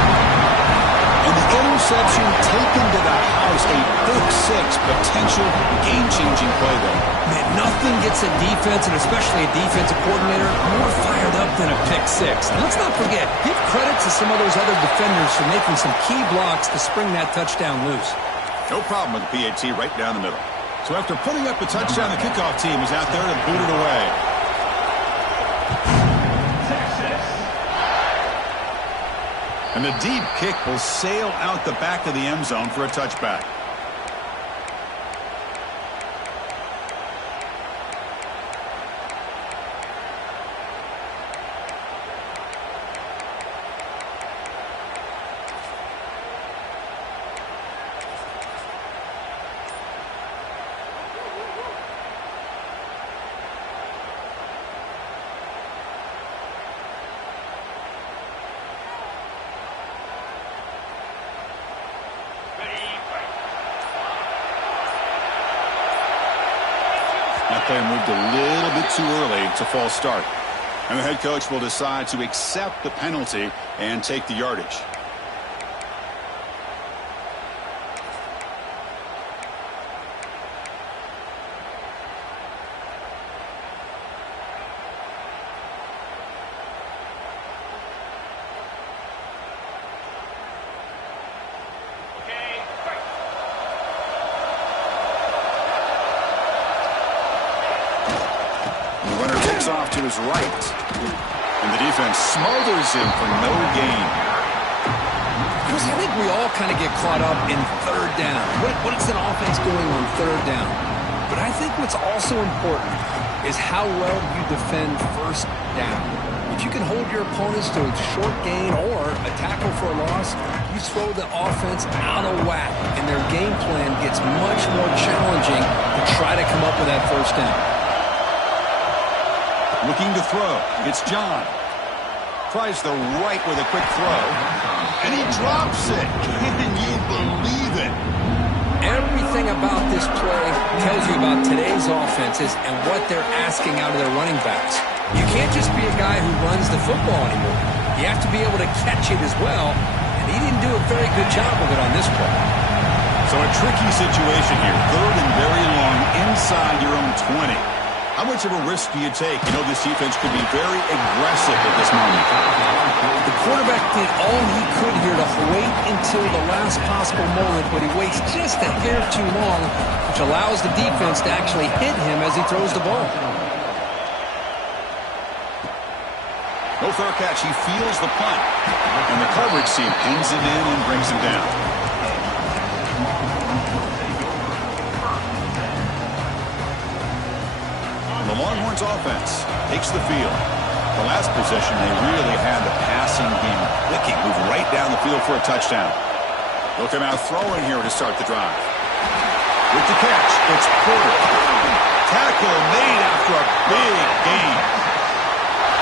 And the interception taken to the house, a big 6 potential game-changing play there. Man, nothing gets a defense, and especially a defensive coordinator, more fired up than a pick 6. And let's not forget, give credit to some of those other defenders for making some key blocks to spring that touchdown loose. No problem with the PAT right down the middle. So after putting up the touchdown, the kickoff team is out there to boot it away. And the deep kick will sail out the back of the end zone for a touchback. player moved a little bit too early to false start. And the head coach will decide to accept the penalty and take the yardage. Off to his right, and the defense smothers him for no gain. Chris, I think we all kind of get caught up in third down. What's an offense doing on third down? But I think what's also important is how well you defend first down. If you can hold your opponents to a short gain or a tackle for a loss, you throw the offense out of whack, and their game plan gets much more challenging to try to come up with that first down. Looking to throw. It's John. Tries the right with a quick throw. And he drops it. Can you believe it? Everything about this play tells you about today's offenses and what they're asking out of their running backs. You can't just be a guy who runs the football anymore. You have to be able to catch it as well. And he didn't do a very good job of it on this play. So a tricky situation here. Third and very long inside your own 20. How much of a risk do you take? You know, this defense could be very aggressive at this moment. The quarterback did all he could here to wait until the last possible moment, but he waits just a hair too long, which allows the defense to actually hit him as he throws the ball. No fair catch. He feels the punt. And the coverage team pins him in and brings him down. The Longhorns offense takes the field. The last possession, they really had the passing game clicking. Move right down the field for a touchdown. They'll come out throwing here to start the drive. With the catch, it's Porter. Tackle made after a big gain.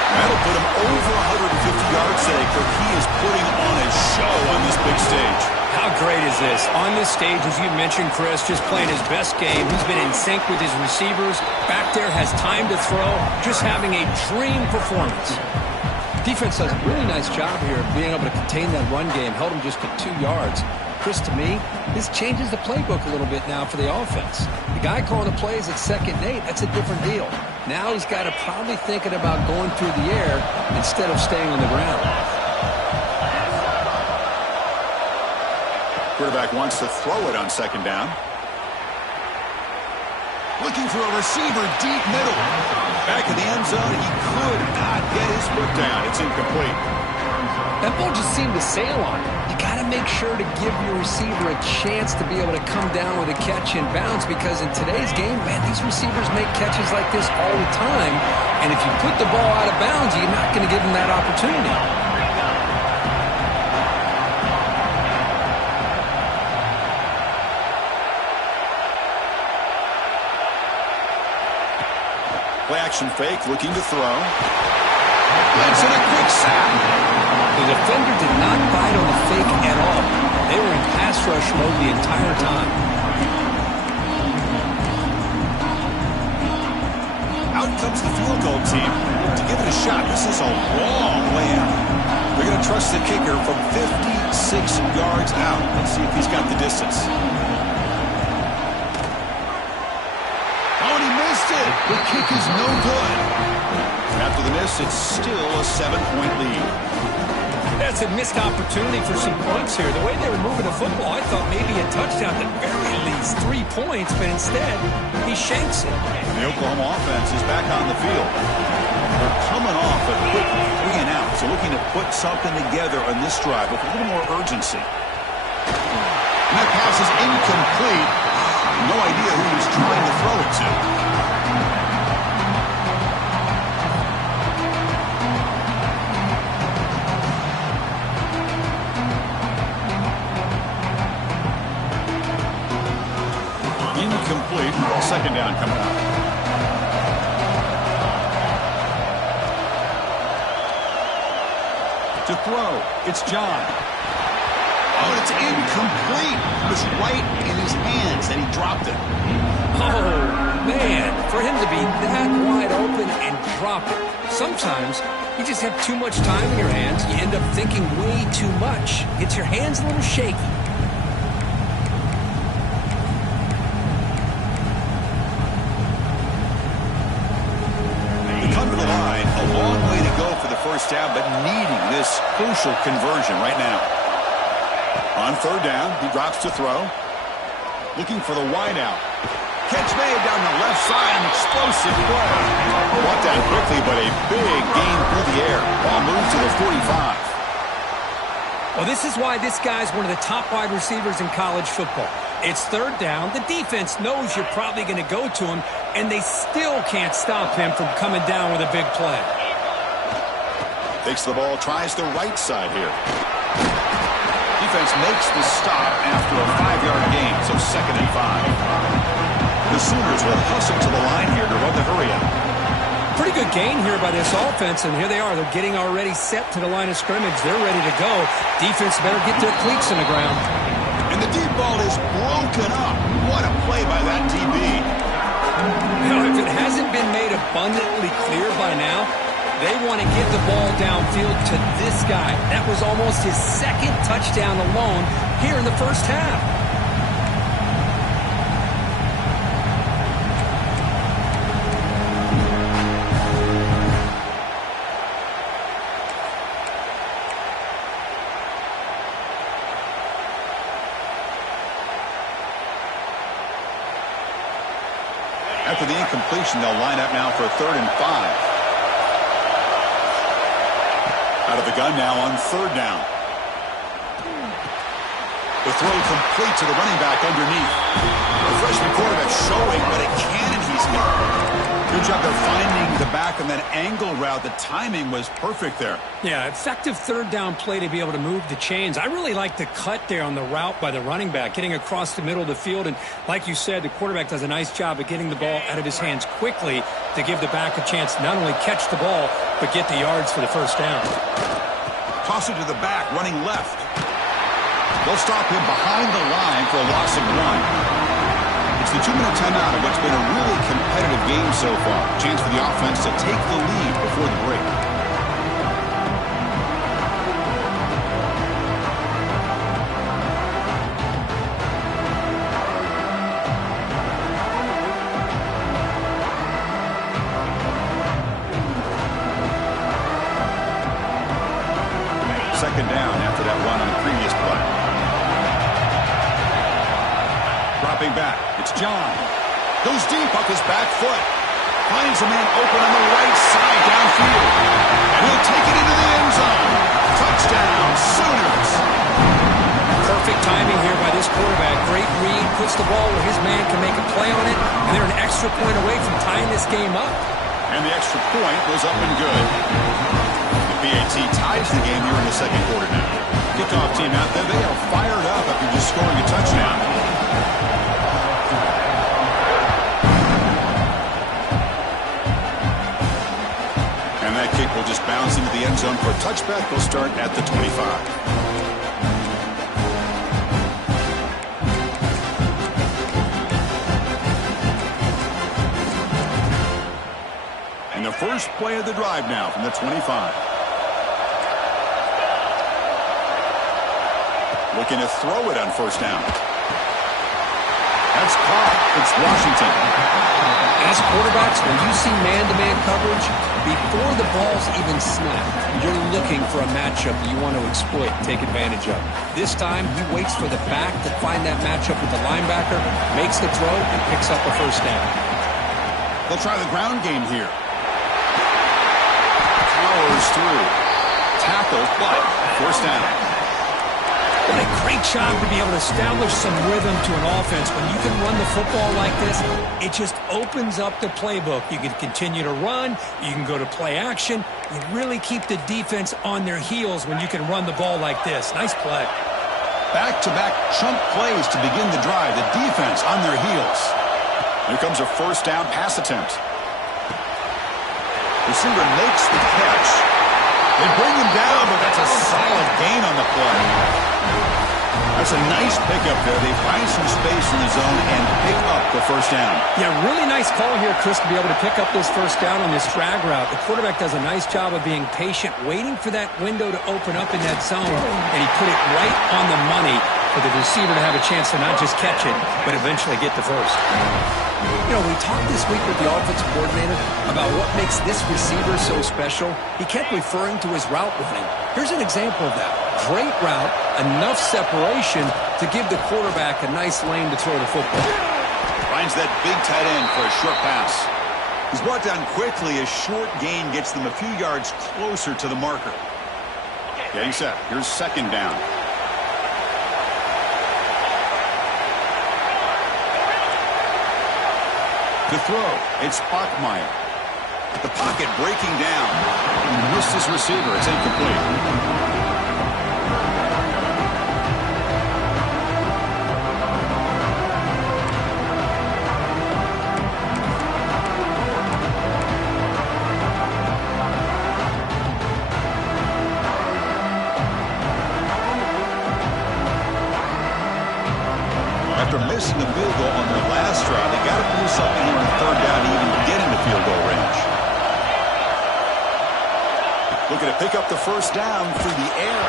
That'll put him over 150 yards today. Kirk, he is putting on a show on this big stage. How great is this? On this stage, as you mentioned, Chris, just playing his best game. He's been in sync with his receivers. Back there, has time to throw. Just having a dream performance. Defense does a really nice job here of being able to contain that run game. Held him just to 2 yards. Chris, to me, this changes the playbook a little bit now for the offense. The guy calling the plays at 2nd and 8, that's a different deal. Now he's got to probably thinking about going through the air instead of staying on the ground. Quarterback wants to throw it on 2nd down. Looking for a receiver deep middle. Back in the end zone, he could not get his foot down. It's incomplete. That ball just seemed to sail on him. You got to make sure to give your receiver a chance to be able to come down with a catch and bounce, because in today's game, man, these receivers make catches like this all the time. And if you put the ball out of bounds, you're not going to give them that opportunity. Play action fake, looking to throw. That's in a quick sack. The defender did not bite on the fake at all. They were in pass rush mode the entire time. Out comes the field goal team to give it a shot. This is a long way out. They're going to trust the kicker from 56 yards out. Let's see if he's got the distance. The kick is no good. After the miss, it's still a 7-point lead. That's a missed opportunity for some points here. The way they were moving the football, I thought maybe a touchdown, at very least 3 points, but instead, he shanks it. The Oklahoma offense is back on the field. They're coming off a quick 3 and out, so looking to put something together on this drive with a little more urgency. And that pass is incomplete. No idea who he was trying to throw it to. Incomplete. 2nd down coming up. To throw, it's John. Oh, it's incomplete. It was right in his hands, and he dropped it. Oh, man, for him to be that wide open and drop it. Sometimes you just have too much time in your hands. You end up thinking way too much. Gets your hands a little shaky. They come to the line, a long way to go for the first down, but needing this crucial conversion right now. On third down, he drops to throw. Looking for the wide out. Catch made down the left side, an explosive play. Brought down quickly, but a big gain through the air. Ball moves to the 45. Well, this is why this guy's one of the top wide receivers in college football. It's third down. The defense knows you're probably going to go to him, and they still can't stop him from coming down with a big play. Takes the ball, tries the right side here. Defense makes the stop after a 5-yard gain, so 2nd and 5. The Sooners will hustle to the line here to run the hurry up. Pretty good gain here by this offense, and here they are. They're getting already set to the line of scrimmage. They're ready to go. Defense better get their cleats in the ground. And the deep ball is broken up. What a play by that DB. Now, if it hasn't been made abundantly clear by now, they want to get the ball downfield to this guy. That was almost his 2nd touchdown alone here in the first half. After the incompletion, they'll line up now for a 3rd and 5. Out of the gun now on 3rd down. The throw complete to the running back underneath. The freshman quarterback showing what a cannon he's got. Good job of finding the back on that angle route. The timing was perfect there. Yeah, effective 3rd down play to be able to move the chains. I really like the cut there on the route by the running back, getting across the middle of the field. And like you said, the quarterback does a nice job of getting the ball out of his hands quickly to give the back a chance to not only catch the ball, but get the yards for the first down. Toss it to the back, running left. They'll stop him behind the line for a loss of 1. It's the 2-minute timeout of what's been a really competitive game so far. Chance for the offense to take the lead before the break. Second down after that run on the previous play. Dropping back, it's John. Goes deep off his back foot. Finds a man open on the right side downfield. And he'll take it into the end zone. Touchdown, Sooners. Perfect timing here by this quarterback. Great read, puts the ball where his man can make a play on it, and they're an extra point away from tying this game up. And the extra point goes up and good. BAT ties the game here in the second quarter now. Kickoff team out there, they are fired up after just scoring a touchdown. And that kick will just bounce into the end zone for a touchback. They'll start at the 25. And the first play of the drive now from the 25. Looking to throw it on first down. That's caught. It's Washington. As quarterbacks, when you see man-to-man coverage, before the ball's even snapped, you're looking for a matchup you want to exploit, take advantage of. This time, he waits for the back to find that matchup with the linebacker, makes the throw, and picks up a first down. They'll try the ground game here. Powers through. Tackle, but first down. What a great job to be able to establish some rhythm to an offense. When you can run the football like this, it just opens up the playbook. You can continue to run. You can go to play action. You really keep the defense on their heels when you can run the ball like this. Nice play. Back-to-back chunk plays to begin the drive. The defense on their heels. Here comes a first down pass attempt. Receiver makes the catch. They bring him down, but that's a solid gain on the play. That's That's a nice pickup there. They find some space in the zone and pick up the first down. Yeah, really nice call here, Chris, to be able to pick up this first down on this drag route. The quarterback does a nice job of being patient, waiting for that window to open up in that zone, and he put it right on the money for the receiver to have a chance to not just catch it, but eventually get the first. You know, we talked this week with the offensive coordinator about what makes this receiver so special. He kept referring to his route running. Here's an example of that. Great route, enough separation to give the quarterback a nice lane to throw the football. Finds that big tight end for a short pass. He's brought down quickly. A short gain gets them a few yards closer to the marker. Getting set. Here's second down. To throw, it's Bachmeier. The pocket breaking down. He missed his receiver. It's incomplete. After missing the field goal on their last drive, they got to do something here on third down to even get into field goal range. Looking to pick up the first down through the air.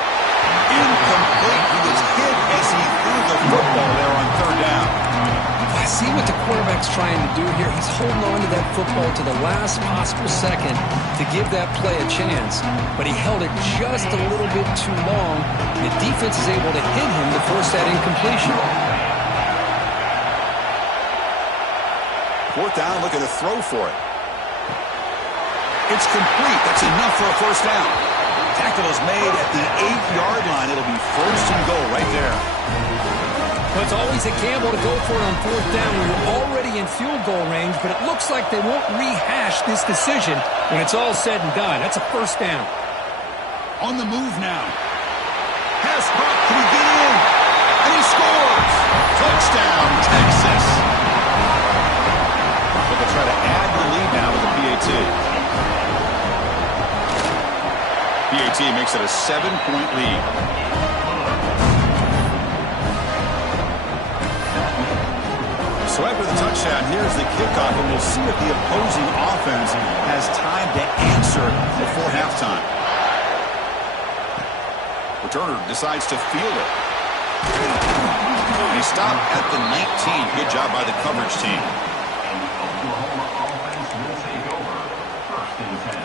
Incomplete. He was hit as he threw the football there on third down. I see what the quarterback's trying to do here. He's holding on to that football to the last possible second to give that play a chance, but he held it just a little bit too long. The defense is able to hit him to force that incompletion. Fourth down, looking to throw for it. It's complete. That's enough for a first down. Tackle is made at the 8-yard line. It'll be first and goal right there. Well, it's always a gamble to go for it on fourth down when you're already in field goal range, but it looks like they won't rehash this decision when it's all said and done. That's a first down. On the move now. Pass caught. Can he get in? And he scores. Touchdown, Texas. They'll try to add the lead now with the PAT. PAT makes it a 7-point lead. So after the touchdown, here's the kickoff, and we'll see if the opposing offense has time to answer before halftime. Returner decides to field it. He stopped at the 19. Good job by the coverage team. Oklahoma offense will take over. First and 10.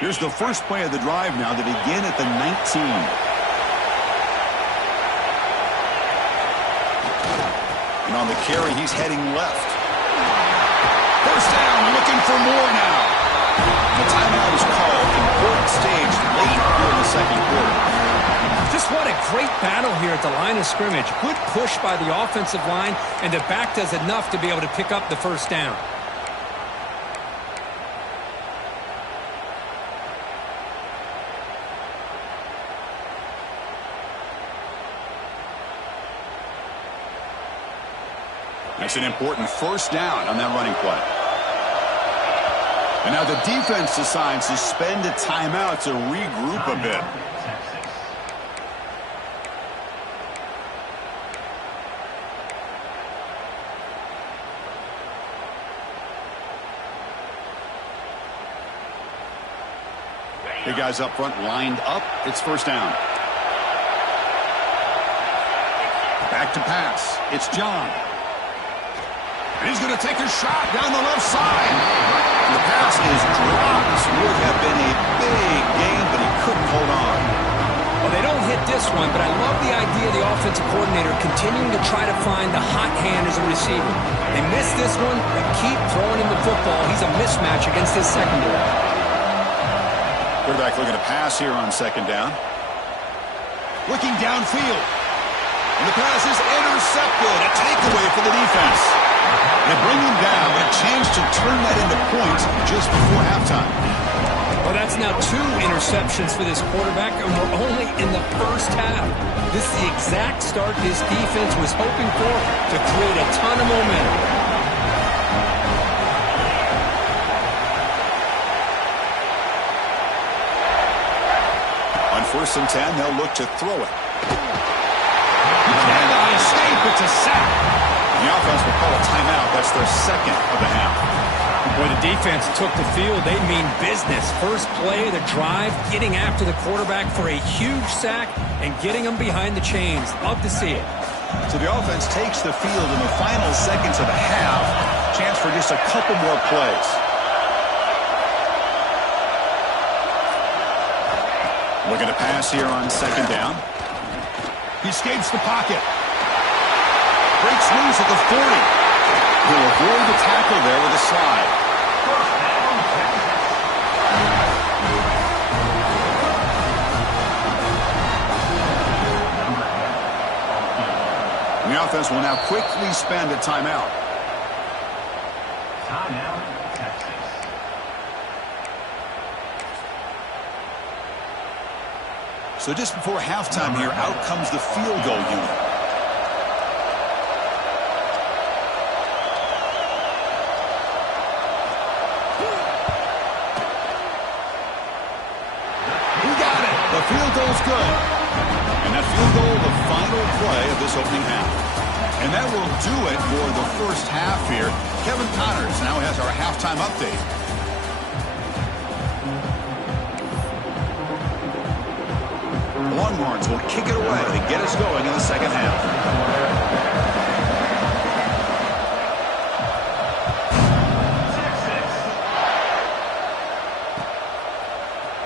Here's the first play of the drive now. They begin at the 19. And on the carry, he's heading left. First down, looking for more now. The timeout is called. Important stage late here in the second quarter. Just what a great battle here at the line of scrimmage. Good push by the offensive line, and the back does enough to be able to pick up the first down. That's an important first down on that running play. And now the defense decides to spend a timeout to regroup a bit. The guys up front lined up. It's first down. Back to pass. It's John. And he's going to take a shot down the left side. The pass is dropped. This would have been a big gain, but he couldn't hold on. Well, they don't hit this one, but I love the idea of the offensive coordinator continuing to try to find the hot hand as a receiver. They missed this one, but keep throwing him the football. He's a mismatch against his secondary. Quarterback looking to pass here on second down. Looking downfield. And the pass is intercepted. A takeaway for the defense. They bring him down, but a chance to turn that into points just before halftime. Well, that's now 2 interceptions for this quarterback, and we're only in the first half. This is the exact start this defense was hoping for to create a ton of momentum. First and 10, they'll look to throw it. You cannot escape. It's a sack. The offense will call a timeout. That's their second of the half. Boy, the defense took the field. They mean business. First play of the drive, getting after the quarterback for a huge sack and getting him behind the chains. Love to see it. So the offense takes the field in the final seconds of the half. Chance for just a couple more plays. Looking to pass here on second down. He escapes the pocket. Breaks loose at the 40. He'll avoid the tackle there with a slide. The offense will now quickly spend a timeout. Timeout, Texas. So just before halftime here, out comes the field goal unit. He got it. The field goal's good. And that field goal, the final play of this opening half. And that will do it for the first half here. Kevin Connors now has our halftime update. The Longhorns will kick it away to get us going in the second half.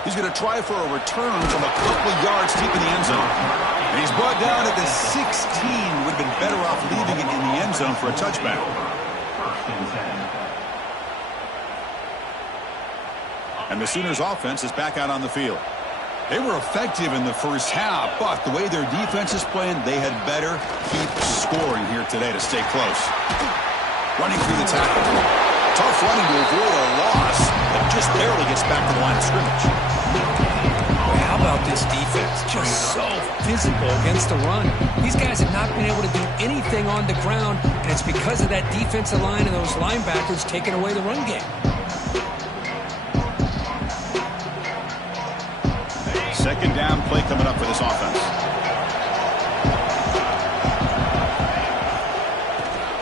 He's going to try for a return from a couple of yards deep in the end zone. And he's brought down at the 16. Would have been better off leaving it in the end zone for a touchback. First and 10. And the Sooners offense is back out on the field. They were effective in the first half, but the way their defense is playing, they had better keep scoring here today to stay close. Running through the tackle. Tough running to avoid a loss, but just barely gets back to the line of scrimmage. How about this defense? Just so physical against the run. These guys have not been able to do anything on the ground, and it's because of that defensive line and those linebackers taking away the run game. Second down play coming up for this offense.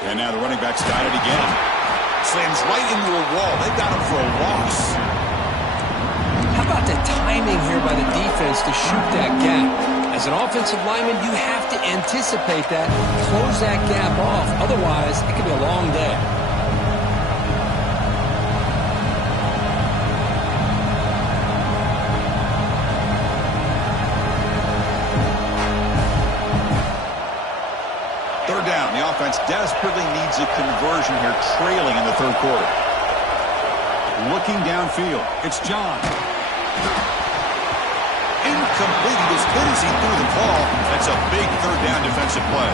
And now the running back's got it again. Slams right into a wall. They got him for a loss. How about the timing here by the defense to shoot that gap? As an offensive lineman, you have to anticipate that, close that gap off. Otherwise, it could be a long day. Third down. The offense desperately needs a conversion here, trailing in the third quarter. Looking downfield. It's John. Incomplete. He was good as he threw the ball. That's a big third down defensive play.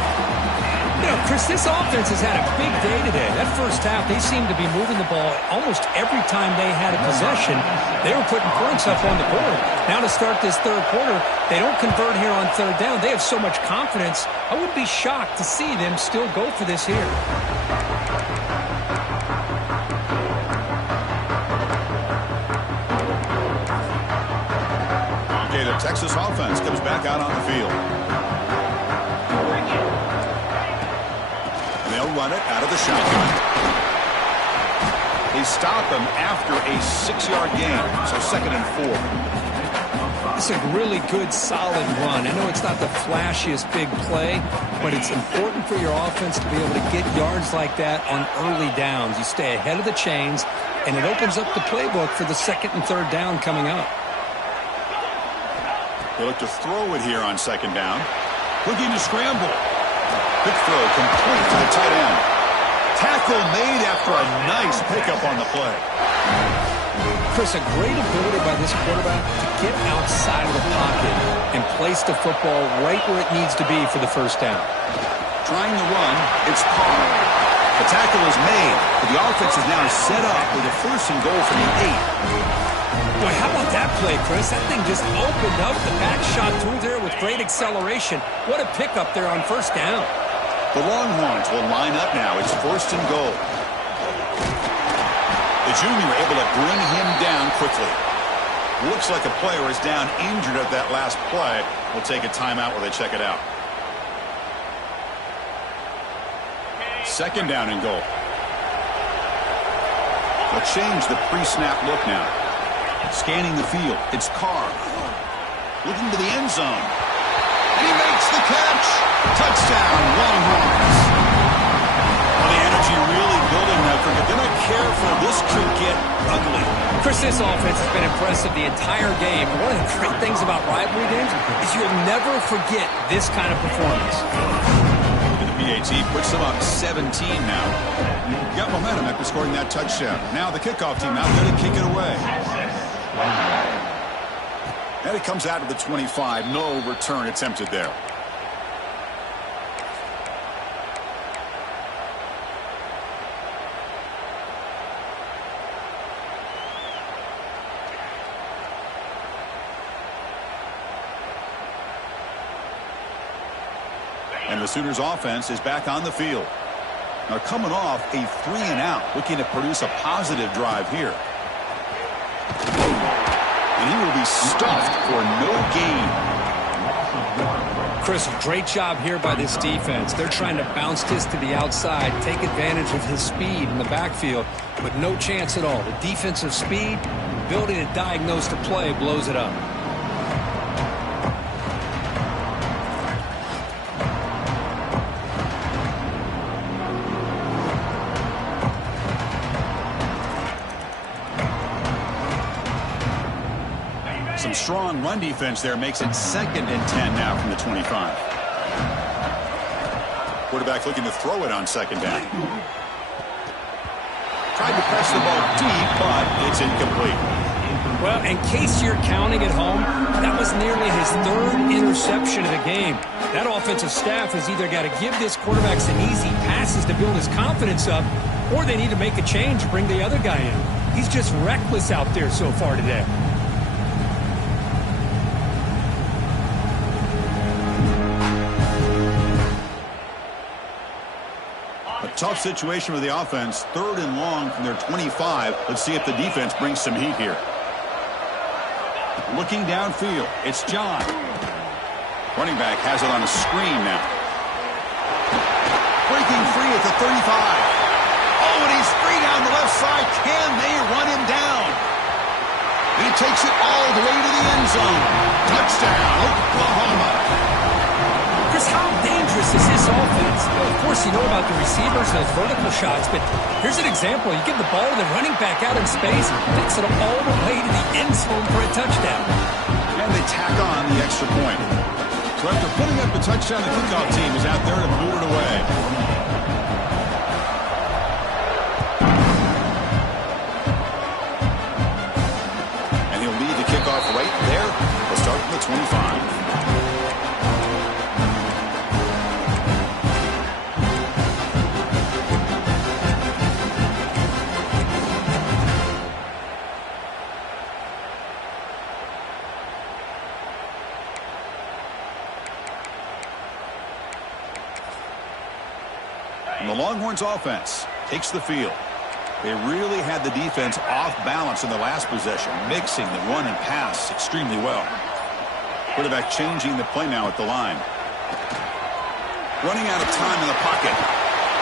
You know, Chris, this offense has had a big day today. That first half, they seemed to be moving the ball almost every time they had a possession. They were putting points up on the board. Now to start this third quarter, they don't convert here on third down. They have so much confidence. I would be shocked to see them still go for this here. Okay, the Texas offense comes back out on the field. And they'll run it out of the shotgun. They stop him after a 6-yard gain, so 2nd and 4. It's a really good, solid run. I know it's not the flashiest big play, but it's important for your offense to be able to get yards like that on early downs. You stay ahead of the chains, and it opens up the playbook for the 2nd and 3rd down coming up. They look to throw it here on 2nd down. Looking to scramble. Quick throw complete to the tight end. Tackle made after a nice pickup on the play. Chris, a great ability by this quarterback to get outside of the pocket and place the football right where it needs to be for the first down. Trying to run, it's Carr. The tackle is made, but the offense is now set up with a 1st and goal from the 8. Boy, how about that play, Chris? That thing just opened up. The back shot through there with great acceleration. What a pickup there on 1st down. The Longhorns will line up now. It's 1st and goal. The junior able to bring him down quickly. Looks like a player is down injured at that last play. We'll take a timeout while they check it out. Second down and goal. They'll change the pre-snap look now. Scanning the field. It's Carr. Looking to the end zone. And he makes the catch. Touchdown, Longhorns. Well, the energy really building that. If they're not careful, this could get ugly. Chris, this offense has been impressive the entire game. One of the great things about rivalry games is you'll never forget this kind of performance. PAT puts them up 17 now. Got momentum after scoring that touchdown. Now the kickoff team out there to kick it away. And it comes out of the 25. No return attempted there. And the Sooners offense is back on the field. They're coming off a 3-and-out, looking to produce a positive drive here. And he will be stuffed for no gain. Chris, great job here by this defense. They're trying to bounce this to the outside, take advantage of his speed in the backfield, but no chance at all. The defensive speed, ability to diagnose the play, blows it up. Some strong run defense there makes it 2nd and 10 now from the 25. Quarterback looking to throw it on 2nd down. Tried to press the ball deep, but it's incomplete. Well, in case you're counting at home, that was nearly his 3rd interception of the game. That offensive staff has either got to give this quarterback some easy passes to build his confidence up, or they need to make a change, bring the other guy in. He's just reckless out there so far today. Tough situation with the offense. 3rd and long from their 25. Let's see if the defense brings some heat here. Looking downfield, it's John. Running back has it on a screen now. Breaking free at the 35. Oh, and he's free down the left side. Can they run him down? And he takes it all the way to the end zone. Touchdown, Oklahoma. Chris, how dangerous is this offense? Well, of course, you know about the receivers, those vertical shots, but here's an example. You give the ball to the running back out in space, takes it all the way to the end zone for a touchdown. And they tack on the extra point. So after putting up the touchdown, the kickoff team is out there to boot it away. And he'll lead the kickoff right there. We'll start from the 25. And the Longhorns offense takes the field. They really had the defense off balance in the last possession, mixing the run and pass extremely well. Quarterback changing the play now at the line. Running out of time in the pocket.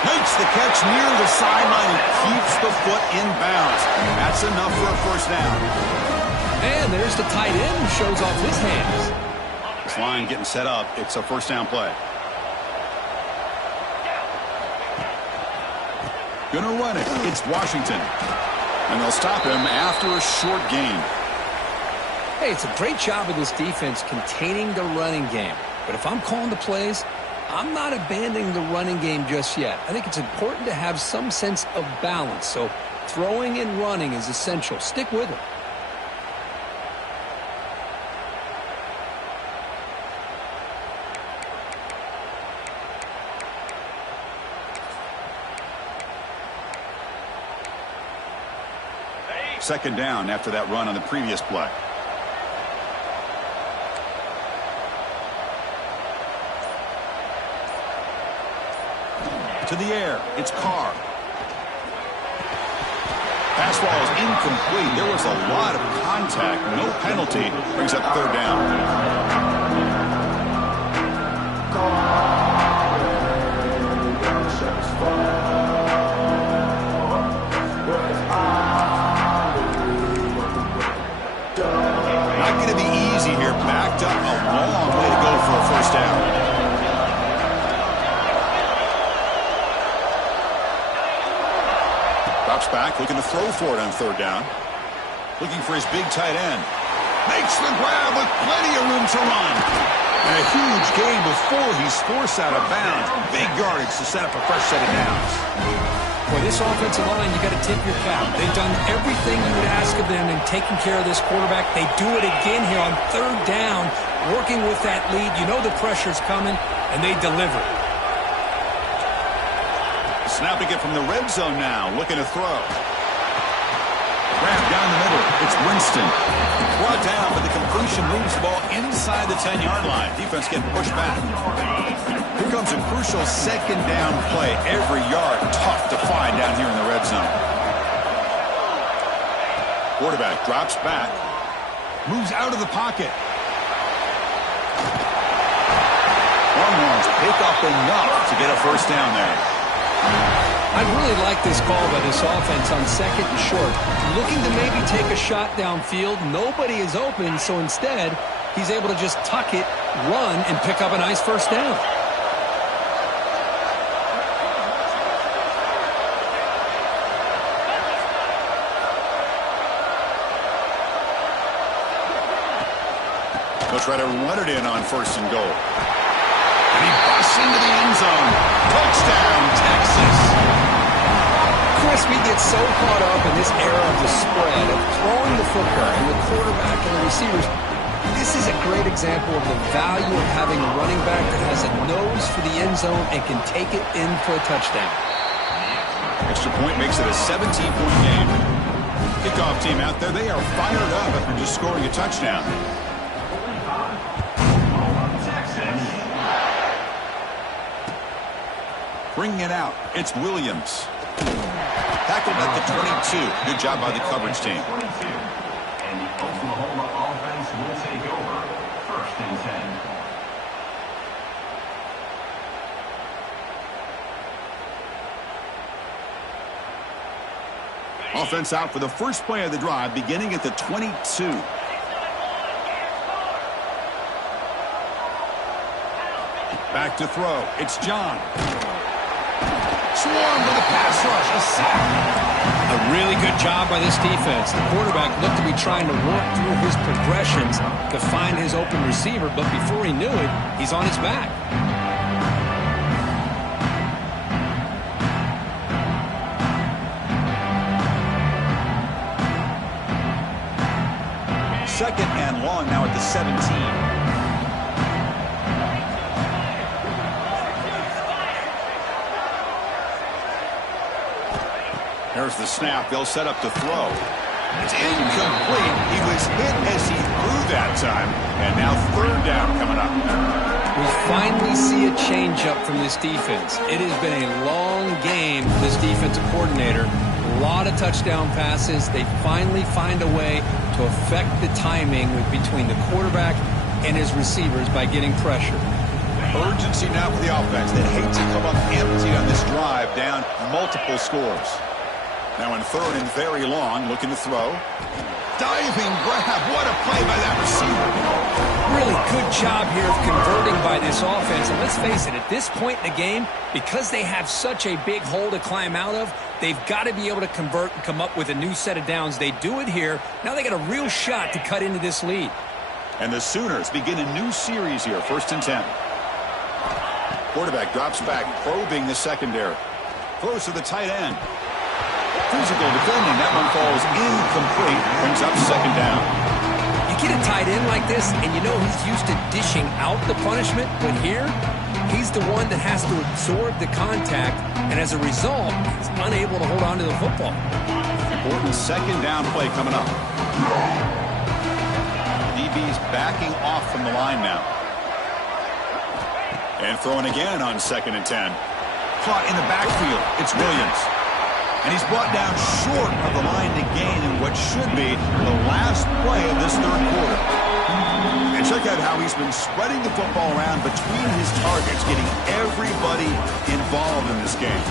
Makes the catch near the sideline and keeps the foot in bounds. That's enough for a first down. And there's the tight end who shows off his hands. This line getting set up. It's a first down play. Gonna run it. It's Washington. And they'll stop him after a short gain. Hey, it's a great job of this defense containing the running game. But if I'm calling the plays, I'm not abandoning the running game just yet. I think it's important to have some sense of balance. So throwing and running is essential. Stick with it. Second down after that run on the previous play. To the air, it's Carr. Fastball is incomplete. There was a lot of contact. No penalty. Brings up third down. Not going to be easy here. Backed up a long way to go for a first down. Drops back, looking to throw for it on third down. Looking for his big tight end. Makes the grab with plenty of room to run. And a huge gain before he's forced out of bounds. Big yardage to set up a fresh set of downs. For this offensive line, you got to tip your cap. They've done everything you would ask of them in taking care of this quarterback. They do it again here on third down, working with that lead. You know the pressure's coming, and they deliver. Snapping it from the red zone now, looking to throw. Grab down the middle. It's Winston. Brought down, but the completion moves the ball inside the 10-yard line. Defense getting pushed back. Here comes a crucial second down play. Every yard tough to find down here in the red zone. Quarterback drops back. Moves out of the pocket. Longhorns pick up enough to get a first down there. I really like this call by this offense on second and short. Looking to maybe take a shot downfield. Nobody is open, so instead, he's able to just tuck it, run, and pick up a nice first down. They'll try to run it in on first and goal. And he busts into the end zone. Touchdown, Texas. Crispy gets so caught up in this era of the spread, of throwing the football, and the quarterback and the receivers. This is a great example of the value of having a running back that has a nose for the end zone and can take it in for a touchdown. Extra point makes it a 17-point game. Kickoff team out there, they are fired up after just scoring a touchdown. Bringing it out, it's Williams. Tackled at the 22. Good job by the coverage team. And the Oklahoma offense will take over. First and 10. Offense out for the first play of the drive, beginning at the 22. Back to throw. It's John. Swarmed with a pass rush. A sack. A really good job by this defense. The quarterback looked to be trying to work through his progressions to find his open receiver, but before he knew it, he's on his back. Second and long now at the 17. There's the snap. They'll set up to throw. It's incomplete. He was hit as he threw that time. And now third down coming up. We finally see a changeup from this defense. It has been a long game for this defensive coordinator. A lot of touchdown passes. They finally find a way to affect the timing between the quarterback and his receivers by getting pressure. Urgency now for the offense. They hate to come up empty on this drive, down multiple scores. Now in third and very long, looking to throw. Diving grab. What a play by that receiver. Really good job here of converting by this offense. And let's face it, at this point in the game, because they have such a big hole to climb out of, they've got to be able to convert and come up with a new set of downs. They do it here. Now they got a real shot to cut into this lead. And the Sooners begin a new series here, first and 10. Quarterback drops back, probing the secondary. Throws to the tight end. Physical defending. That one falls incomplete. Brings up second down. You get a tight end like this, and you know he's used to dishing out the punishment, but here, he's the one that has to absorb the contact, and as a result, he's unable to hold on to the football. Important second down play coming up. DB's backing off from the line now. And throwing again on second and 10. Caught in the backfield. It's Williams. And he's brought down short of the line to gain in what should be the last play of this third quarter. And check out how he's been spreading the football around between his targets, getting everybody involved in this game.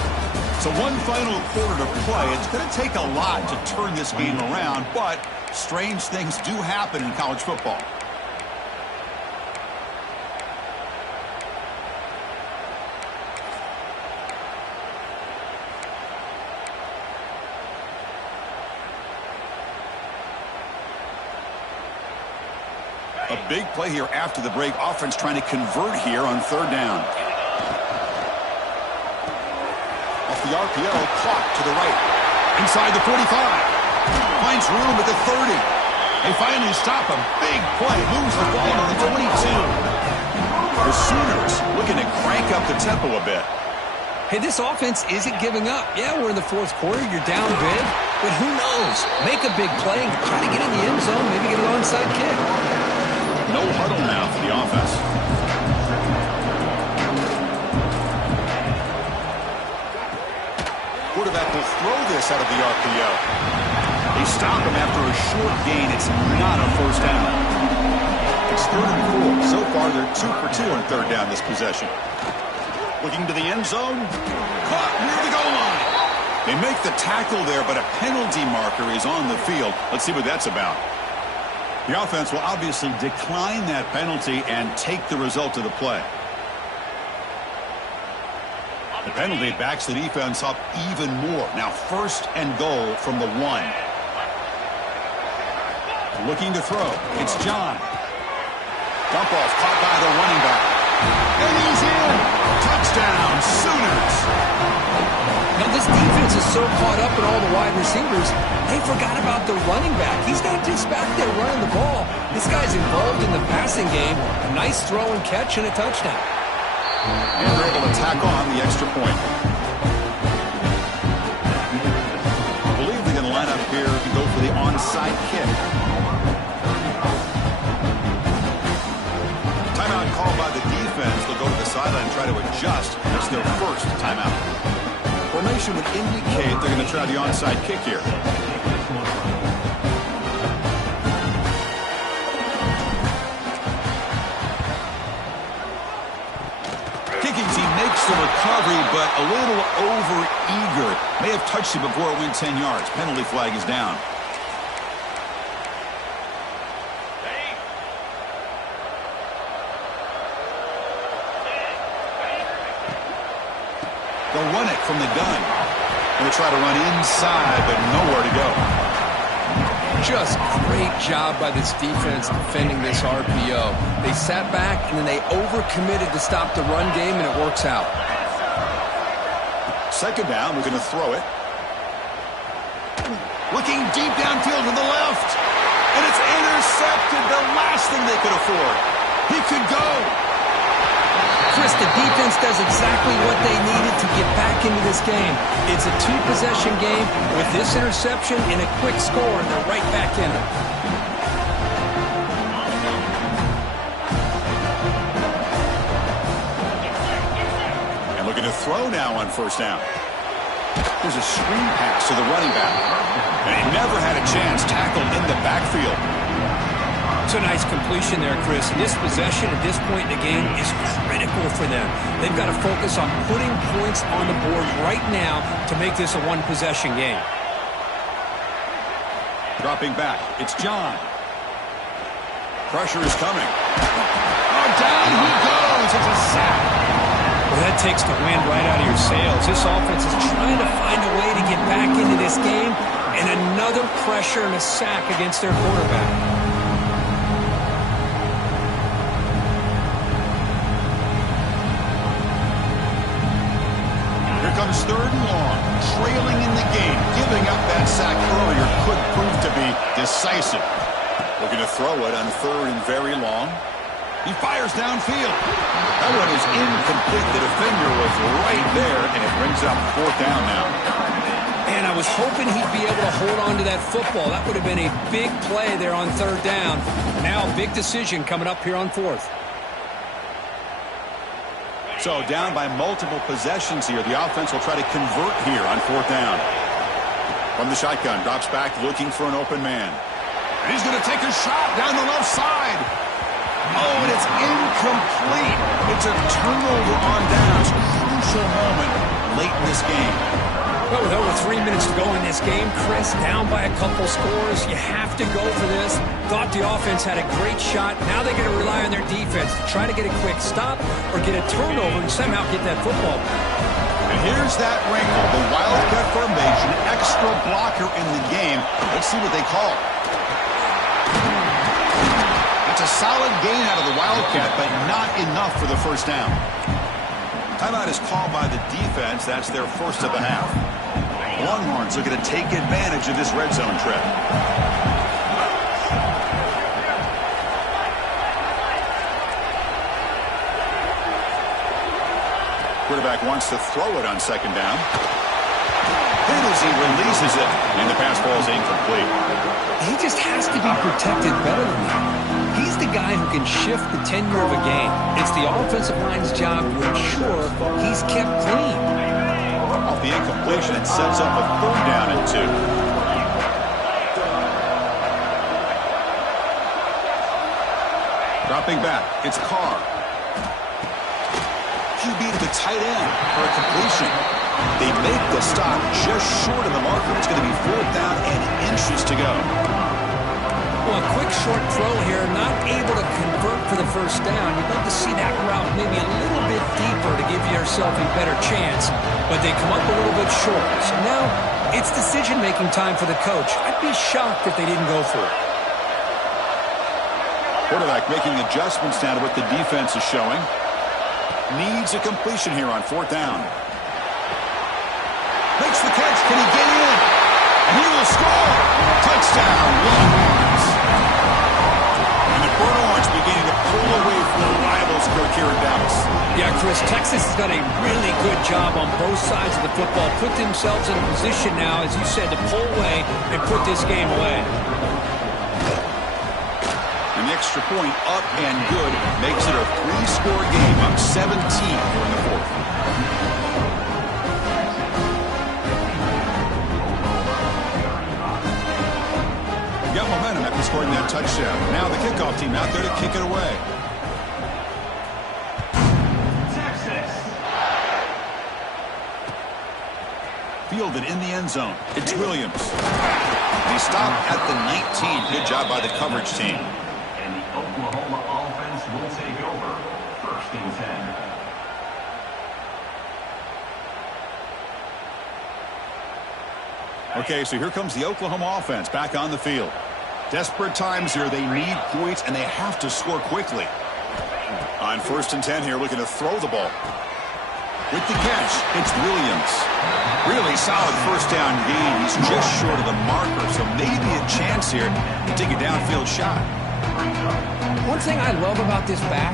So one final quarter to play. It's going to take a lot to turn this game around, but strange things do happen in college football. A big play here after the break. Offense trying to convert here on third down. Off the RPO, clock to the right. Inside the 45. Finds room at the 30. They finally stop him. Big play. Moves the ball to the 22. The Sooners looking to crank up the tempo a bit. Hey, this offense isn't giving up. Yeah, we're in the fourth quarter. You're down big. But who knows? Make a big play. Try to get in the end zone. Maybe get an onside kick. No huddle now for the offense. Quarterback will throw this out of the RPO. They stop him after a short gain. It's not a first down. It's 3rd and 4. So far, they're 2 for 2 on third down this possession. Looking to the end zone. Caught near the goal line. They make the tackle there, but a penalty marker is on the field. Let's see what that's about. The offense will obviously decline that penalty and take the result of the play. The penalty backs the defense up even more. Now 1st and goal from the 1. Looking to throw. It's John. Dump off caught by the running back. And he's in. Touchdown, Sooners. Now this defense is so caught up in all the wide receivers, they forgot about the running back. He's not just back there running the ball. This guy's involved in the passing game. A nice throw and catch and a touchdown. And they're able to tack on the extra point. I believe they're going to line up here and go for the onside kick. Timeout called by the defense. They'll go to the sideline and try to adjust. That's their first timeout. Formation would indicate they're going to try the onside kick here. Kickings, he makes the recovery, but a little over-eager. May have touched it before it went 10 yards. Penalty flag is down. They'll run it from the gun. Going to try to run inside, but nowhere to go. Just great job by this defense defending this RPO. They sat back, and then they overcommitted to stop the run game, and it works out. 2nd down, we're going to throw it. Looking deep downfield to the left. And it's intercepted, the last thing they could afford. He could go. Chris, the defense does exactly what they needed to get back into this game. It's a 2-possession game. With this interception and a quick score, they're right back in it. And looking to throw now on 1st down. There's a screen pass to the running back. And he never had a chance, tackled in the backfield. It's a nice completion there, Chris. This possession at this point in the game is critical for them. They've got to focus on putting points on the board right now to make this a 1-possession game. Dropping back, it's John. Pressure is coming. Oh, down he goes. It's a sack. Well, that takes the wind right out of your sails. This offense is trying to find a way to get back into this game, and another pressure and a sack against their quarterback. Comes 3rd and long, trailing in the game. Giving up that sack earlier could prove to be decisive. Looking to throw it on 3rd and very long. He fires downfield. That one is incomplete. The defender was right there, and it brings up 4th down now. Man, I was hoping he'd be able to hold on to that football. That would have been a big play there on 3rd down. Now a big decision coming up here on 4th. So down by multiple possessions here. The offense will try to convert here on 4th down. From the shotgun, drops back looking for an open man. And he's going to take a shot down the left side. Oh, and it's incomplete. It's a turnover on downs. Crucial moment late in this game. Well, with over 3 minutes to go in this game, Chris, down by a couple scores, you have to go for this. Thought the offense had a great shot. Now they're going to rely on their defense to try to get a quick stop or get a turnover and somehow get that football. And here's that wrinkle, the Wildcat formation, extra blocker in the game. Let's see what they call. It's a solid gain out of the Wildcat, but not enough for the first down. Timeout is called by the defense. That's their first of the half. Longhorns looking to take advantage of this red zone trip. Quarterback wants to throw it on second down. Hit as he releases it, and the pass ball is incomplete. He just has to be protected better than that. He's the guy who can shift the tenure of a game. It's the offensive line's job to ensure he's kept clean. Off the incompletion, it sets up a third down and 2. Dropping back, it's Carr. QB to the tight end for a completion. They make the stop just short of the marker. It's going to be fourth down and inches to go. Well, a quick short throw here, not able to convert for the first down. You'd love to see that route maybe a little bit deeper to give yourself a better chance, but they come up a little bit short. So now it's decision-making time for the coach. I'd be shocked if they didn't go for it. Quarterback making adjustments now to what the defense is showing. Needs a completion here on fourth down. Makes the catch. Can he get in? And he will score. Touchdown, Longhorns. And the Burnt Orange beginning to pull away from their rivals, Kirk, here in Dallas. Yeah, Chris, Texas has done a really good job on both sides of the football. Put themselves in a position now, as you said, to pull away and put this game away. An extra point up and good makes it a 3-score game, up 17 here in the fourth. Got momentum after scoring that touchdown. Now the kickoff team out there to kick it away. Texas. Fielded in the end zone. It's Williams. He stopped at the 19. Good job by the coverage team. And the Oklahoma offense will take over. First and 10. Okay, so here comes the Oklahoma offense back on the field. Desperate times here. They need points, and they have to score quickly. On first and 10 here, looking to throw the ball. With the catch, it's Williams. Really solid first down gain. He's just short of the marker, so maybe a chance here to take a downfield shot. One thing I love about this back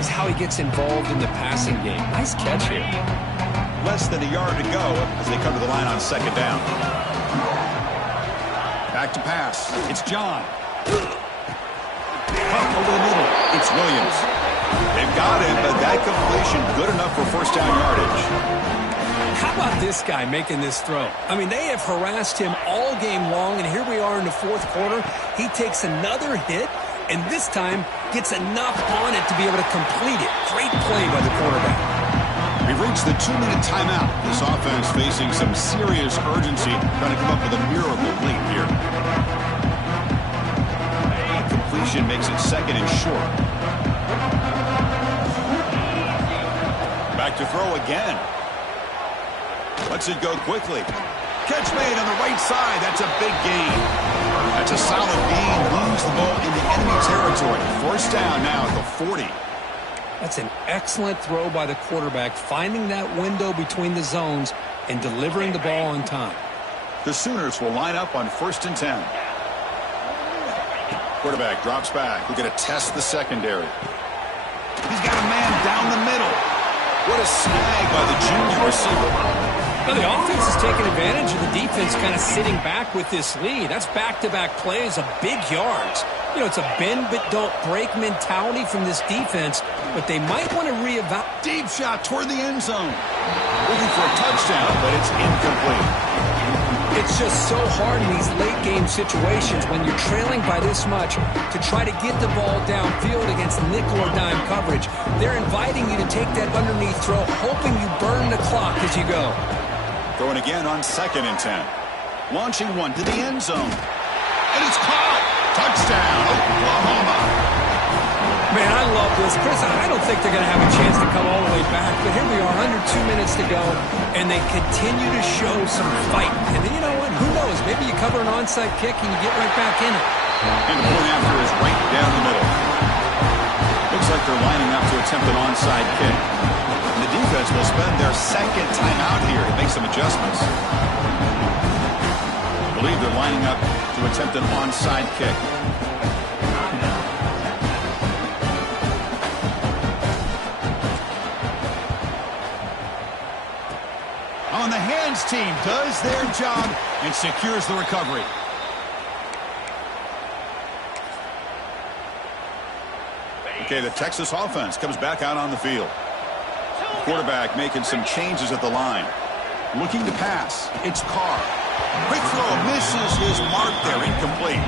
is how he gets involved in the passing game. Nice catch here. Less than a yard to go as they come to the line on second down. Back to pass. It's John. Up over the middle. It's Williams. They've got him, but that completion good enough for first down yardage. How about this guy making this throw? I mean, they have harassed him all game long, and here we are in the fourth quarter. He takes another hit, and this time gets enough on it to be able to complete it. Great play by the quarterback. We've reached the 2-minute timeout. This offense facing some serious urgency, trying to come up with a miracle late here. Completion makes it second and short. Back to throw again. Lets it go quickly. Catch made on the right side. That's a big gain. That's a solid gain. Moves the ball into enemy territory. First down now at the 40. That's an excellent throw by the quarterback, finding that window between the zones and delivering the ball on time. The Sooners will line up on first and 10. Quarterback drops back. We're going to test the secondary. He's got a man down the middle. What a snag by the junior receiver. Now the offense is taking advantage of the defense kind of sitting back with this lead. That's back-to-back plays of big yards. You know, it's a bend but don't break mentality from this defense, but they might want to reevaluate. Deep shot toward the end zone. Looking for a touchdown, but it's incomplete. It's just so hard in these late-game situations when you're trailing by this much to try to get the ball downfield against nickel or dime coverage. They're inviting you to take that underneath throw, hoping you burn the clock as you go. Going again on 2nd and 10. Launching one to the end zone. And it's caught. Touchdown, Oklahoma. Man, I love this. Chris, I don't think they're going to have a chance to come all the way back, but here we are, under 2 minutes to go, and they continue to show some fight. And then, you know what? Who knows? Maybe you cover an onside kick and you get right back in it. And the point after is right down the middle. Looks like they're lining up to attempt an onside kick. And the defense will spend their 2nd time out here to make some adjustments. I believe they're lining up to attempt an onside kick. On the hands team does their job and secures the recovery. Okay, the Texas offense comes back out on the field. The quarterback making some changes at the line. Looking to pass. It's Carr. Quick throw. Misses his mark there. Incomplete.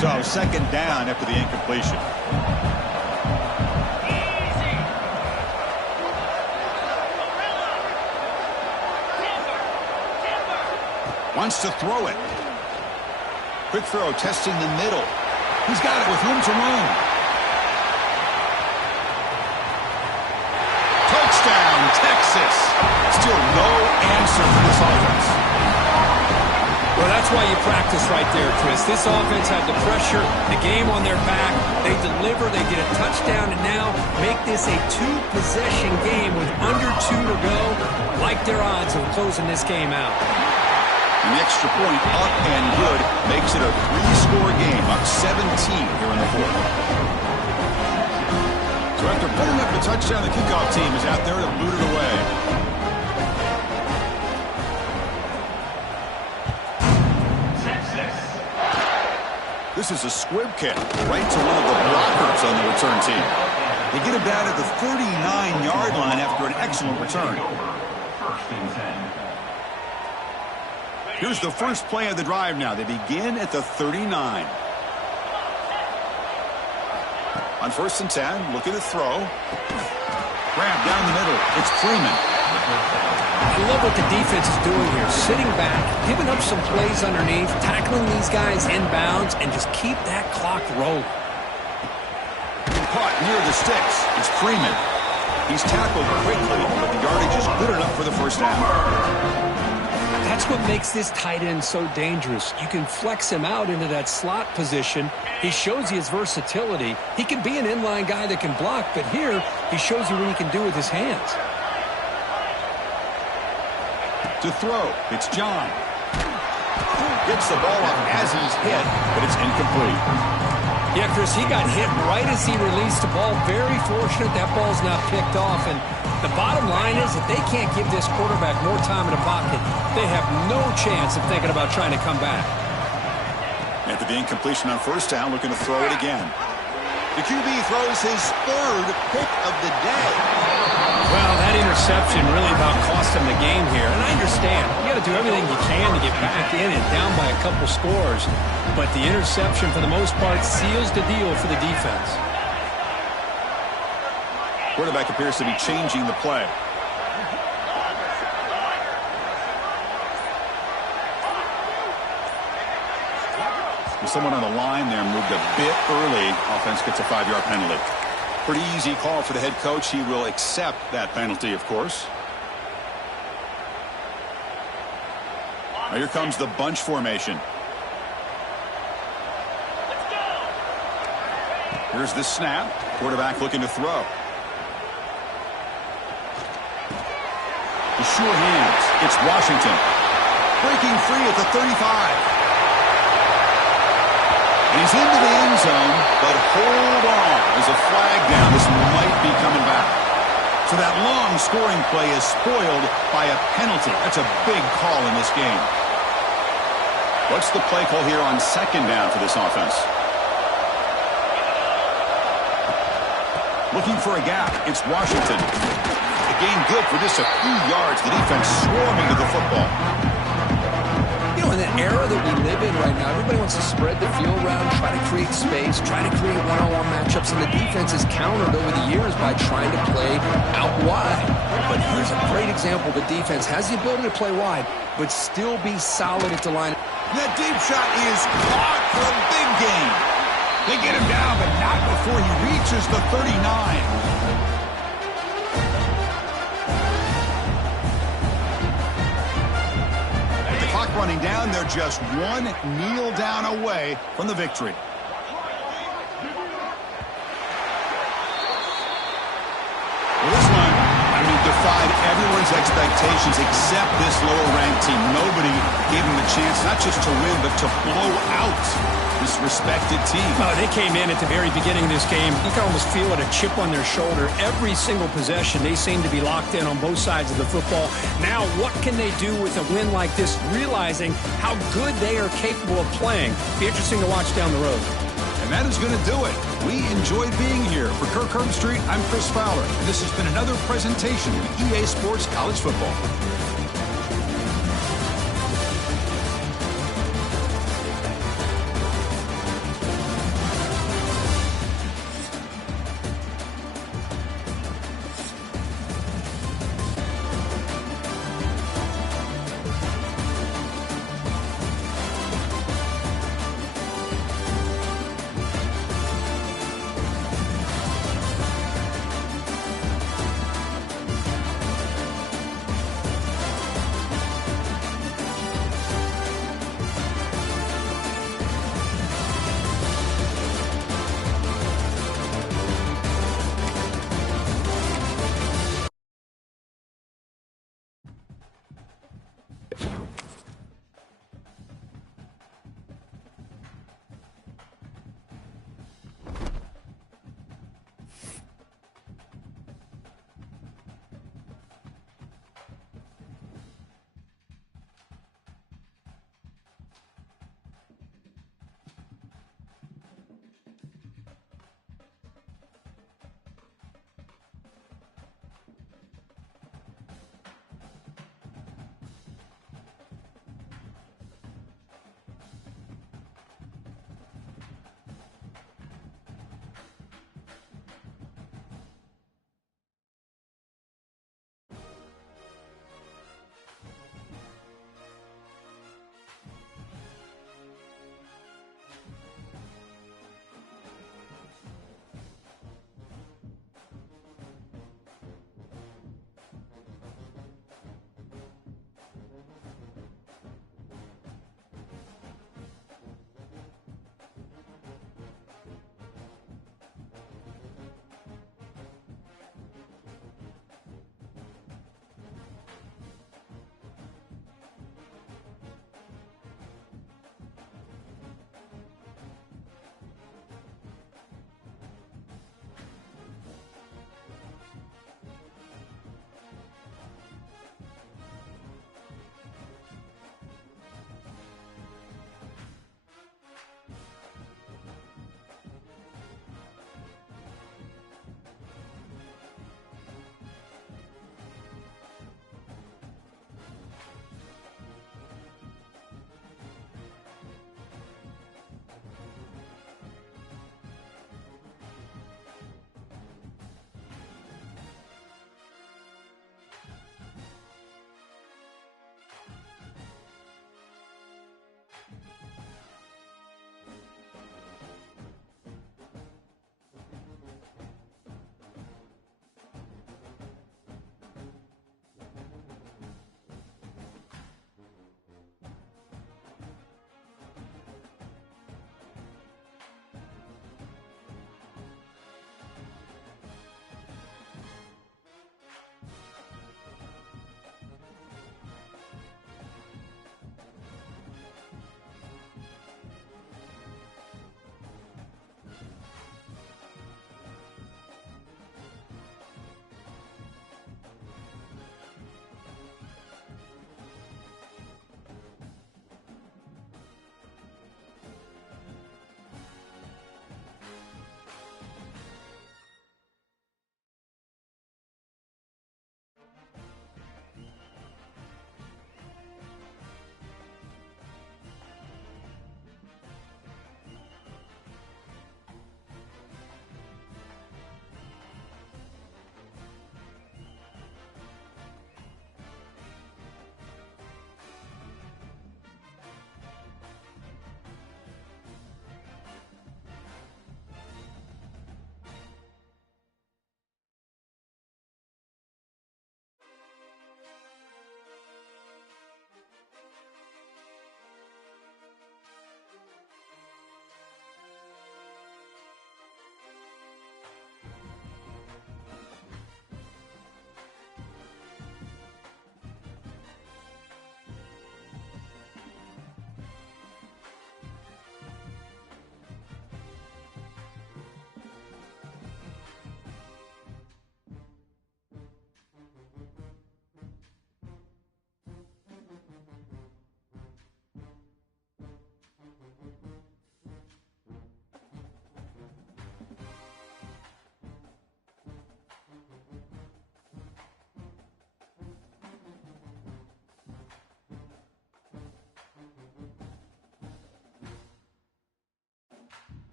So 2nd down after the incompletion. Wants to throw it. Quick throw, testing the middle. He's got it with room to roam. Touchdown, Texas. Still no answer for this offense. Well, that's why you practice right there, Chris. This offense had the pressure, the game on their back. They deliver, they get a touchdown, and now make this a 2-possession game with under 2 to go. Like their odds of closing this game out. And the extra point up and good makes it a 3-score game, up 17 here in the 4th. So after putting up a touchdown, the kickoff team is out there to boot it away. This is a squib kick right to one of the blockers on the return team. They get him down at the 39-yard line after an excellent return. 1st and 10. Here's the first play of the drive now. They begin at the 39. On 1st and 10, looking to throw. Grab down the middle. It's Freeman. I love what the defense is doing here. Sitting back, giving up some plays underneath, tackling these guys inbounds, and just keep that clock rolling. Caught near the sticks. It's Freeman. He's tackled quickly, but the yardage is good enough for the first down. That's what makes this tight end so dangerous. You can flex him out into that slot position. He shows you his versatility. He can be an inline guy that can block, but here he shows you what he can do with his hands. To throw, it's John. Gets the ball up as he's hit, but it's incomplete. Yeah, Chris, he got hit right as he released the ball. Very fortunate that ball's not picked off. And the bottom line is that they can't give this quarterback more time in the pocket. They have no chance of thinking about trying to come back. After the incompletion on 1st down, looking to throw it again. The QB throws his 3rd pick of the day. Well, that interception really about cost him the game here. And I understand. You got to do everything you can to get back in and down by a couple scores. But the interception, for the most part, seals the deal for the defense. Quarterback appears to be changing the play. With someone on the line there moved a bit early. Offense gets a 5-yard penalty. Pretty easy call for the head coach. He will accept that penalty, of course. Now here comes the bunch formation. Here's the snap. Quarterback looking to throw. The sure hands. It's Washington. Breaking free at the 35. And he's into the end zone, but hold on. There's a flag down. This might be coming back. So that long scoring play is spoiled by a penalty. That's a big call in this game. What's the play call here on 2nd down for this offense? Looking for a gap. It's Washington. gain good for just a few yards. The defense swarming to the football. You know, in the era that we live in right now, everybody wants to spread the field around, try to create space, try to create one-on-one matchups, and the defense has countered over the years by trying to play out wide. But here's a great example. The defense has the ability to play wide, but still be solid at the line. That deep shot is caught for a big gain. They get him down, but not before he reaches the 39. Running down, they're just one kneel down away from the victory. Well, this one, defied everyone's expectations except this lower-ranked team. Nobody gave them the chance not just to win, but to blow out this respected team. Oh, they came in at the very beginning of this game. You can almost feel it, a chip on their shoulder. Every single possession, they seem to be locked in on both sides of the football. Now, what can they do with a win like this, realizing how good they are capable of playing? Be interesting to watch down the road. And that is going to do it. We enjoyed being here. For Kirk Herbstreit, I'm Chris Fowler. And this has been another presentation of EA Sports College Football.